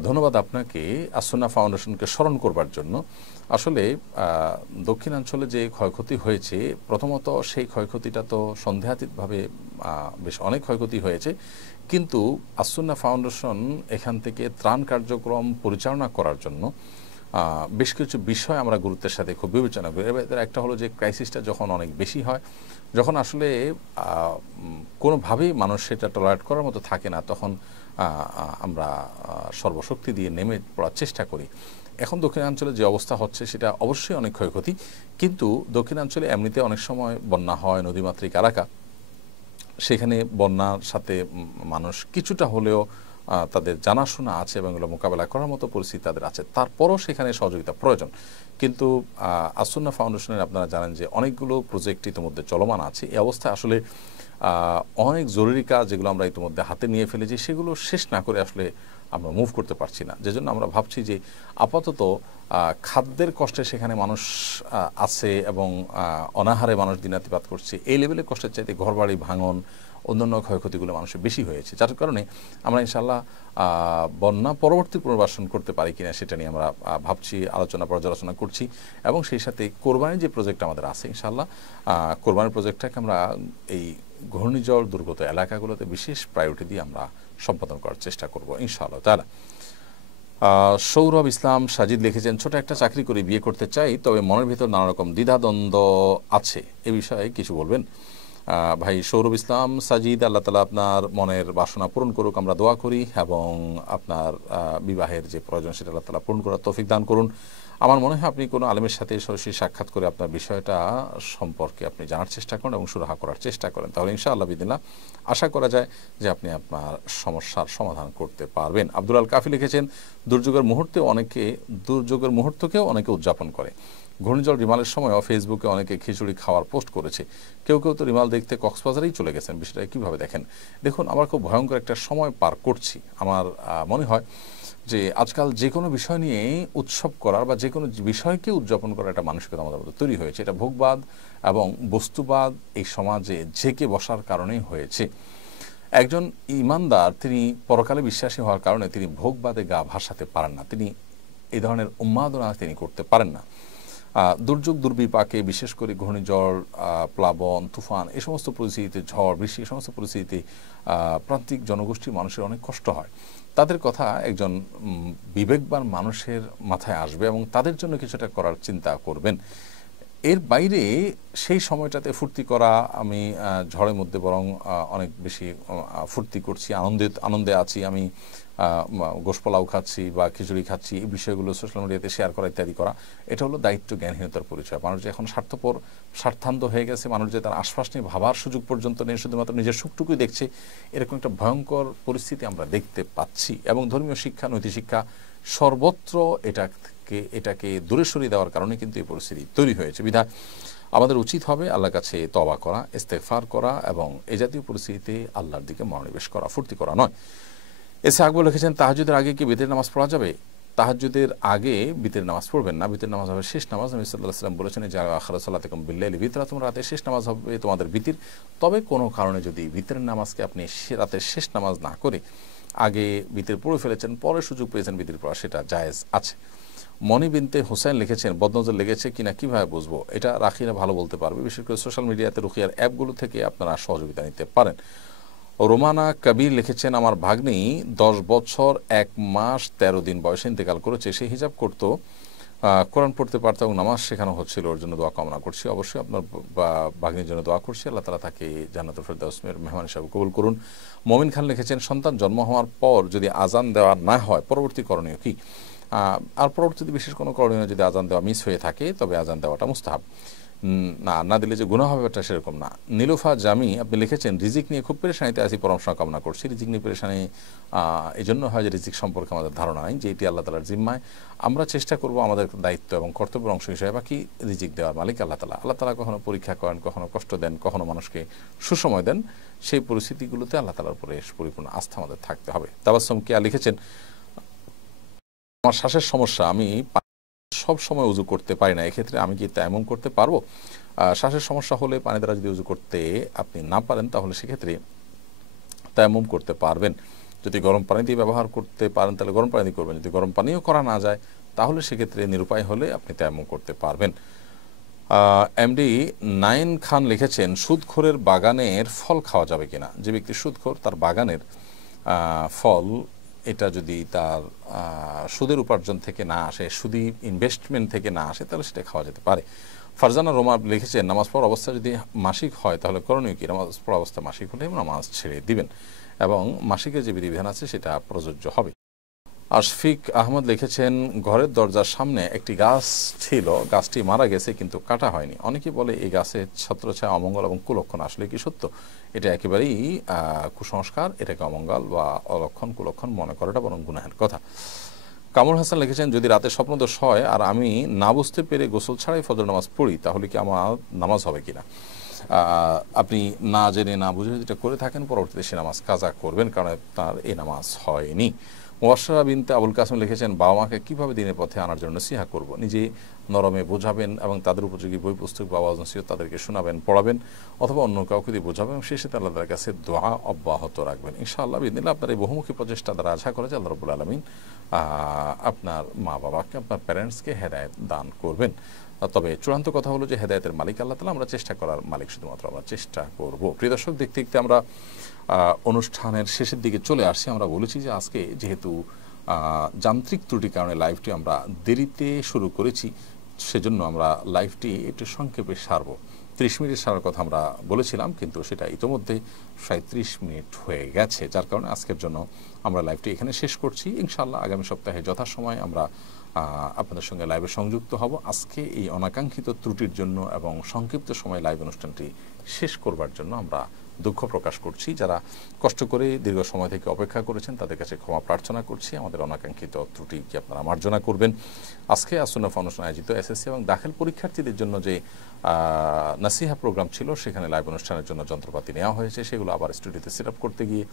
ধন্যবাদ আপনাকে আসুন্নাহ ফাউন্ডেশনকে স্মরণ করবার জন্য। আসলে দক্ষিণাঞ্চলে যে ক্ষয়ক্ষতি হয়েছে, প্রথমত সেই ক্ষয়ক্ষতিটা তো সন্দেহাতীতভাবে বেশ অনেক ক্ষয়ক্ষতি হয়েছে, কিন্তু আসুন্নাহ ফাউন্ডেশন এখান থেকে ত্রাণ কার্যক্রম পরিচালনা করার জন্য বেশ কিছু বিষয় আমরা গুরুত্বের সাথে খুব বিবেচনা করি। এর একটা হলো যে ক্রাইসিসটা যখন অনেক বেশি হয়, যখন আসলে কোনোভাবেই মানুষ সেটা টলারেট করার মতো থাকে না, তখন আমরা সর্বশক্তি দিয়ে নেমে পড়ার চেষ্টা করি। এখন দক্ষিণাঞ্চলে যে অবস্থা হচ্ছে সেটা অবশ্যই অনেক ক্ষয়ক্ষতি, কিন্তু দক্ষিণাঞ্চলে এমনিতে অনেক সময় বন্যা হয়, নদীমাতৃক এলাকা, সেখানে বন্যার সাথে মানুষ কিছুটা হলেও তাদের জানাশোনা আছে এবং এগুলো মোকাবেলা করার মতো পরিস্থিতি তাদের আছে। তারপরও সেখানে সহযোগিতা প্রয়োজন। কিন্তু আসুন্নাহ ফাউন্ডেশনের আপনারা জানেন যে অনেকগুলো প্রজেক্ট ইতিমধ্যে চলমান আছে। এই অবস্থায় আসলে অনেক জরুরি কাজ যেগুলো আমরা ইতিমধ্যে হাতে নিয়ে ফেলেছি সেগুলো শেষ না করে আসলে আমরা মুভ করতে পারছি না। যেজন্য আমরা ভাবছি যে আপাতত খাদ্যের কষ্টে সেখানে মানুষ আছে এবং অনাহারে মানুষ দিনাতিপাত করছে, এই লেভেলের কষ্টের চাইতে ঘরবাড়ি ভাঙন, অন্যান্য ক্ষয়ক্ষতিগুলো মানুষের বেশি হয়েছে। যার কারণে আমরা ইনশাআল্লাহ বন্যা পরবর্তী পুনর্বাসন করতে পারি কিনা সেটা নিয়ে আমরা ভাবছি, পর্যালোচনা করছি। এবং সেই সাথে কোরবানির যে প্রজেক্ট আমাদের আছে, ইনশাআল্লাহ কোরবানির প্রজেক্টটাকে আমরা এই ঘূর্ণিঝড় দুর্গত এলাকাগুলোতে বিশেষ প্রায়োরিটি দিয়ে আমরা সম্পাদন করার চেষ্টা করব ইনশাআল্লাহ তাআলা। সৌরভ ইসলাম সাজিদ লিখেছেন, ছোট একটা চাকরি করে বিয়ে করতে চাই, তবে মনের ভিতর নানা রকম দ্বিধাদ্বন্দ্ব আছে, এ বিষয়ে কিছু বলবেন? ভাই সৌরভ ইসলাম সাজিদ, আল্লাহ তাআলা আপনার মনের বাসনা পূরণ করুক, আমরা দোয়া করি, এবং আপনার বিবাহের যে প্রয়োজন সেটা আল্লাহ তাআলা পূরণ করার তৌফিক দান করুন। আমার মনে হয় আপনি কোনো আলেমের সাথে সরাসরি সাক্ষাৎ করে আপনার বিষয়টা সম্পর্কে আপনি জানার চেষ্টা করেন এবং সুরাহা করার চেষ্টা করেন, তাহলে ইনশাআল্লাহ বিদিল্লাহ আশা করা যায় যে আপনি আপনার সমস্যার সমাধান করতে পারবেন। আব্দুল আল কাফি লিখেছেন, দুর্যোগের মুহূর্তকেও অনেকে উদযাপন করে। ঘূর্ণিঝড় রিমালের সময়ও ফেসবুকে অনেকে খিচুড়ি খাওয়ার পোস্ট করেছে। কেউ কেউ তো রিমাল দেখতে কক্সবাজারেই চলে গেছেন। বিষয়টা কীভাবে দেখেন? দেখুন, আমরা খুব ভয়ঙ্কর একটা সময় পার করছি। আমার মনে হয় যে আজকাল যে কোনো বিষয় নিয়ে উৎসব করার বা যে কোনো বিষয়কে উদযাপন করার একটা মানসিকতা আমাদের মধ্যে তৈরি হয়েছে। এটা ভোগবাদ এবং বস্তুবাদ এই সমাজে ঝেঁকে বসার কারণেই হয়েছে। একজন ইমানদার তিনি পরকালে বিশ্বাসী হওয়ার কারণে তিনি ভোগবাদে গা ভাসাতে পারেন না, তিনি এই ধরনের উন্মাদনা তিনি করতে পারেন না। দুর্যোগ দুর্বিপাকে, বিশেষ করে ঘূর্ণিঝড়, প্লাবন, তুফান, এই সমস্ত পরিস্থিতিতে, ঝড় বৃষ্টি, এই সমস্ত পরিস্থিতিতে প্রান্তিক জনগোষ্ঠীর মানুষের অনেক কষ্ট হয়। তাদের কথা একজন বিবেকবান মানুষের মাথায় আসবে এবং তাদের জন্য কিছুটা করার চিন্তা করবেন। এর বাইরে সেই সময়টাতে ফুর্তি করা, আমি ঝড়ের মধ্যে বরং অনেক বেশি ফুর্তি করছি, আনন্দে আছি, আমি গোশ পোলাও খাচ্ছি বা খিচুড়ি খাচ্ছি, এই বিষয়গুলো সোশ্যাল মিডিয়াতে শেয়ার করা ইত্যাদি করা, এটা হলো দায়িত্ব জ্ঞানহীনতার পরিচয়। মানুষ যে এখন স্বার্থান্ত হয়ে গেছে, মানুষ যে তার আশপাশ নিয়ে ভাবার সুযোগ পর্যন্ত নেই, শুধুমাত্র নিজের সুখটুকুই দেখছে, এরকম একটা ভয়ঙ্কর পরিস্থিতি আমরা দেখতে পাচ্ছি। এবং ধর্মীয় শিক্ষা, নৈতিক শিক্ষা সর্বত্র এটাকে দূরে সরিয়ে দেওয়ার কারণে কিন্তু এই পরিস্থিতি তৈরি হয়েছে। বিধায় আমাদের উচিত হবে আল্লাহর কাছে তওবা করা, ইস্তেগফার করা এবং এ জাতীয় পরিস্থিতিতে আল্লাহর দিকে মনোনিবেশ করা, ফুর্তি করা নয়। এসে আকবর লিখেছেন, তাহাজ্জুদের আগে কি বিতরের নামাজ পড়া যাবে? তাহাজ্জুদের আগে বিতরের নামাজ পড়বেন না, বিতরের নামাজ হবে শেষ নামাজ। নবী সাল্লাল্লাহু আলাইহি ওয়াসাল্লাম বলেছেন যে আখিরাত সালাতিকুম বিল্লাইলি বিতরা, তোমরা রাতের শেষ নামাজ হবে তোমাদের বিতির। তবে কোনো কারণে যদি বিতরের নামাজকে আপনি রাতের শেষ নামাজ না করে আগে বিতির পড়ে ফেলেছেন, পরে সুযোগ পেয়েছেন বিতির পড়া, সেটা জায়েজ আছে। মনি বিনতে হোসেন লিখেছেন, বদনজর লেগেছে কিনা কিভাবে বুঝবো? এটা রাখিরা ভালো বলতে পারবে, বিশেষ করে সোশ্যাল মিডিয়াতে রুকিয়ার অ্যাপগুলো থেকে আপনারা সহযোগিতা নিতে পারেন। রোমানা কবির লিখেছেন, আমার ভাগ্নি 10 বছর 1 মাস 13 দিন বয়সে ইন্তেকাল করেছে। সে হিজাব করতো, কোরআন পড়তে পারতো এবং নামাজ শেখানো হচ্ছিল। ওর জন্য দোয়া কামনা করছি। অবশ্যই আপনার ভাগ্নির জন্য দোয়া করছি, আল্লাহ তাআলা তাকে জান্নাতুল ফেরদাউসের মেহমান হিসেবে কবুল করুন। মমিন খান লিখেছেন, সন্তান জন্ম হওয়ার পর যদি আজান দেওয়া না হয় পরবর্তী করণীয় কি? আর পরবর্তীতে বিশেষ কোনো করণীয় যদি আজান দেওয়া মিস হয়ে থাকে তবে আজান দেওয়াটা মুস্তাহাব, না দিলে যে গুনাহ হবে এটা সেরকম না। নীলুফা জামি আপনি লিখেছেন, রিজিক নিয়ে খুব পেরেশানিতে আছি, পরামর্শ কামনা করছি। রিজিক নিয়ে পেরেশানি এই জন্য হয় যে রিজিক সম্পর্কে আমাদের ধারণা নাই, যে এটি আল্লাহ তাআলার জিম্মায়। আমরা চেষ্টা করব আমাদের দায়িত্ব এবং কর্তব্যের অংশ হিসেবে, বাকি রিজিক দেওয়ার মালিক আল্লাহ তাআলা। আল্লাহ তাআলা কখনো পরীক্ষা করেন, কখনো কষ্ট দেন, কখনো মানুষকে সুসময় দেন। সেই পরিস্থিতিগুলোতে আল্লাহ তাআলার উপরে পরিপূর্ণ আস্থা আমাদের থাকতে হবে। তাবাসসুম কিয়া লিখেছেন, আমার শ্বাসের সমস্যা, আমি সব সময় উজু করতে পারি না, এক্ষেত্রে আমি কি তায়াম্মুম করতে পারবো? শ্বাসের সমস্যা হলে পানি দ্বারা যদি উজু করতে আপনি না পারেন তাহলে সেক্ষেত্রে তায়াম্মুম করতে পারবেন। যদি গরম পানি দিয়ে ব্যবহার করতে পারেন তাহলে গরম পানি দিয়ে করবেন, যদি গরম পানিও করা না যায় তাহলে সেক্ষেত্রে নিরুপায় হলে আপনি তায়াম্মুম করতে পারবেন। এমডি 9 খান লিখেছেন, সুদখোরের বাগানের ফল খাওয়া যাবে কিনা? যে ব্যক্তি সুদখোর, তার বাগানের ফল এটা যদি তার সুদের উপার্জন থেকে না আসে, সুদি ইনভেস্টমেন্ট থেকে না আসে, তাহলে সেটা খাওয়া যেতে পারে। ফারজানা রোমা লিখেছেন, নামাজ পড়ার অবস্থা যদি মাসিক হয় তাহলে করণীয় কি? নামাজ পড়ার অবস্থা মাসিক হলে নামাজ ছেড়ে দিবেন এবং মাসিকের যে বিধিবিধান আছে সেটা প্রযোজ্য হবে। আশফিক আহমদ লিখেছেন, ঘরের দরজার সামনে একটি গাছ ছিল, গাছটি মারা গেছে কিন্তু কাটা হয়নি। অনেকে বলে এই গাছের ছত্রছায়া অমঙ্গল এবং কুলক্ষণ, আসলে কি সত্য? এটা একেবারেই কুসংস্কার, এটাকে অমঙ্গল বা অলক্ষণ কুলক্ষণ মনে করাটা বরং গুনাহের কথা। কামরুল হাসান লিখেছেন, যদি রাতে স্বপ্নদোষ হয় আর আমি না বুঝতে পেরে গোসল ছাড়াই ফজর নামাজ পড়ি তাহলে কি আমার নামাজ হবে কিনা? আপনি না জেনে না বুঝে যেটা করে থাকেন পরবর্তীতে সে নামাজ কাজা করবেন, কারণ তার এই নামাজ হয়নি। মুবাশশারা বিনতে আবুল কাসেম লিখেছেন, বাবা মাকে কীভাবে দিনের পথে আনার জন্য নসিহা করব? নিজে নরমে বোঝাবেন এবং তাদের উপযোগী বই পুস্তক বা ওয়াজ নসিহত তাদেরকে শোনাবেন, পড়াবেন, অথবা অন্য কাউকে দিয়ে বোঝাবেন এবং শেষে আল্লাহর কাছে দোয়া অব্যাহত রাখবেন। ইনশাআল্লাহ বিদিনিল্লাহ আপনার এই বহুমুখী প্রচেষ্টা দ্বারা আশা করে যে আল্লাহ রাব্বুল আলামিন আপনার মা বাবাকে, আপনার প্যারেন্টসকে হেদায়েত দান করবেন। তবে চূড়ান্ত কথা হলো যে হেদায়েতের মালিক আল্লাহ তাআলা, আমরা চেষ্টা করার মালিক শুধুমাত্র আমরা চেষ্টা করব। প্রিয় দর্শক, দেখতে দেখতে আমরা অনুষ্ঠানের শেষের দিকে চলে আসছি। আমরা বলেছি যে আজকে যেহেতু যান্ত্রিক ত্রুটির কারণে লাইভটি আমরা দেরিতে শুরু করেছি, সেজন্য আমরা লাইভটি একটু সংক্ষেপে সারব। 30 মিনিট সারার কথা আমরা বলেছিলাম, কিন্তু সেটা ইতোমধ্যে 37 মিনিট হয়ে গেছে, যার কারণে আজকের জন্য আমরা লাইভটি এখানে শেষ করছি। ইনশাআল্লাহ আগামী সপ্তাহে যথাসময় আমরা আপনাদের সঙ্গে লাইভে সংযুক্ত হব। আজকে এই অনাকাঙ্ক্ষিত ত্রুটির জন্য এবং সংক্ষিপ্ত সময় লাইভ অনুষ্ঠানটি শেষ করবার জন্য আমরা দুঃখ প্রকাশ করছি। যারা কষ্ট করে দীর্ঘ সময় থেকে অপেক্ষা করেছেন তাদের কাছে ক্ষমা প্রার্থনা করছি। আমাদের অনাকাঙ্ক্ষিত ত্রুটিকে আপনারা মার্জনা করবেন। আজকে আসুন্নাহ ফাউন্ডেশন আয়োজিত এসএসসি এবং দাখিল পরীক্ষার্থীদের জন্য যে নাসিহা প্রোগ্রাম ছিল, সেখানে লাইভ অনুষ্ঠানের জন্য যন্ত্রপাতি নেওয়া হয়েছে, সেগুলো আবার স্টুডিওতে সেট আপ করতে গিয়ে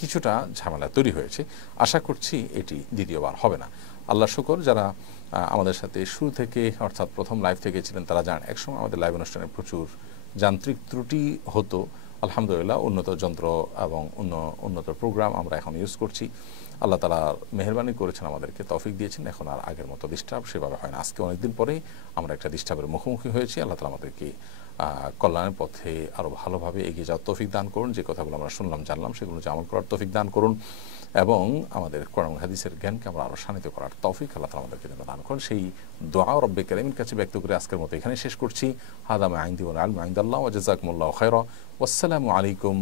কিছুটা ঝামেলা তৈরি হয়েছে। আশা করছি এটি দ্বিতীয়বার হবে না। আল্লাহ শুকর, যারা আমাদের সাথে শুরু থেকে অর্থাৎ প্রথম লাইভ থেকে ছিলেন তারা জানেন একসময় আমাদের লাইভ অনুষ্ঠানে প্রচুর যান্ত্রিক ত্রুটি হতো। আলহামদুলিল্লাহ উন্নত যন্ত্র এবং উন্নত প্রোগ্রাম আমরা এখন ইউজ করছি। আল্লাহ তাআলা মেহেরবানি করেছেন, আমাদেরকে তৌফিক দিয়েছেন, এখন আর আগের মতো ডিস্টার্ব সেভাবে হয় না। আজকে অনেকদিন পরেই আমরা একটা ডিস্টার্বের মুখোমুখি হয়েছি। আল্লাহ তাআলা আমাদেরকে কল্যাণের পথে আরও ভালোভাবে এগিয়ে যাওয়ার তৌফিক দান করুন। যে কথাগুলো আমরা শুনলাম জানলাম সেগুলো যে আমল করার তৌফিক দান করুন এবং আমাদের কোরআন হাদিসের জ্ঞানকে আমরা আরও শানিত করার তৌফিক আল্লাহ তাআলা আমাদেরকে দান করুন। সেই দোয়া রব্বে কারীমের কাছে ব্যক্ত করে আজকের মতো এখানে শেষ করছি। হাদা মা ইনদি ওয়া আলমু ইনদাল্লাহ ওয়া জাযাকুমুল্লাহু খায়রা। ওয়াসসালামু আলাইকুম।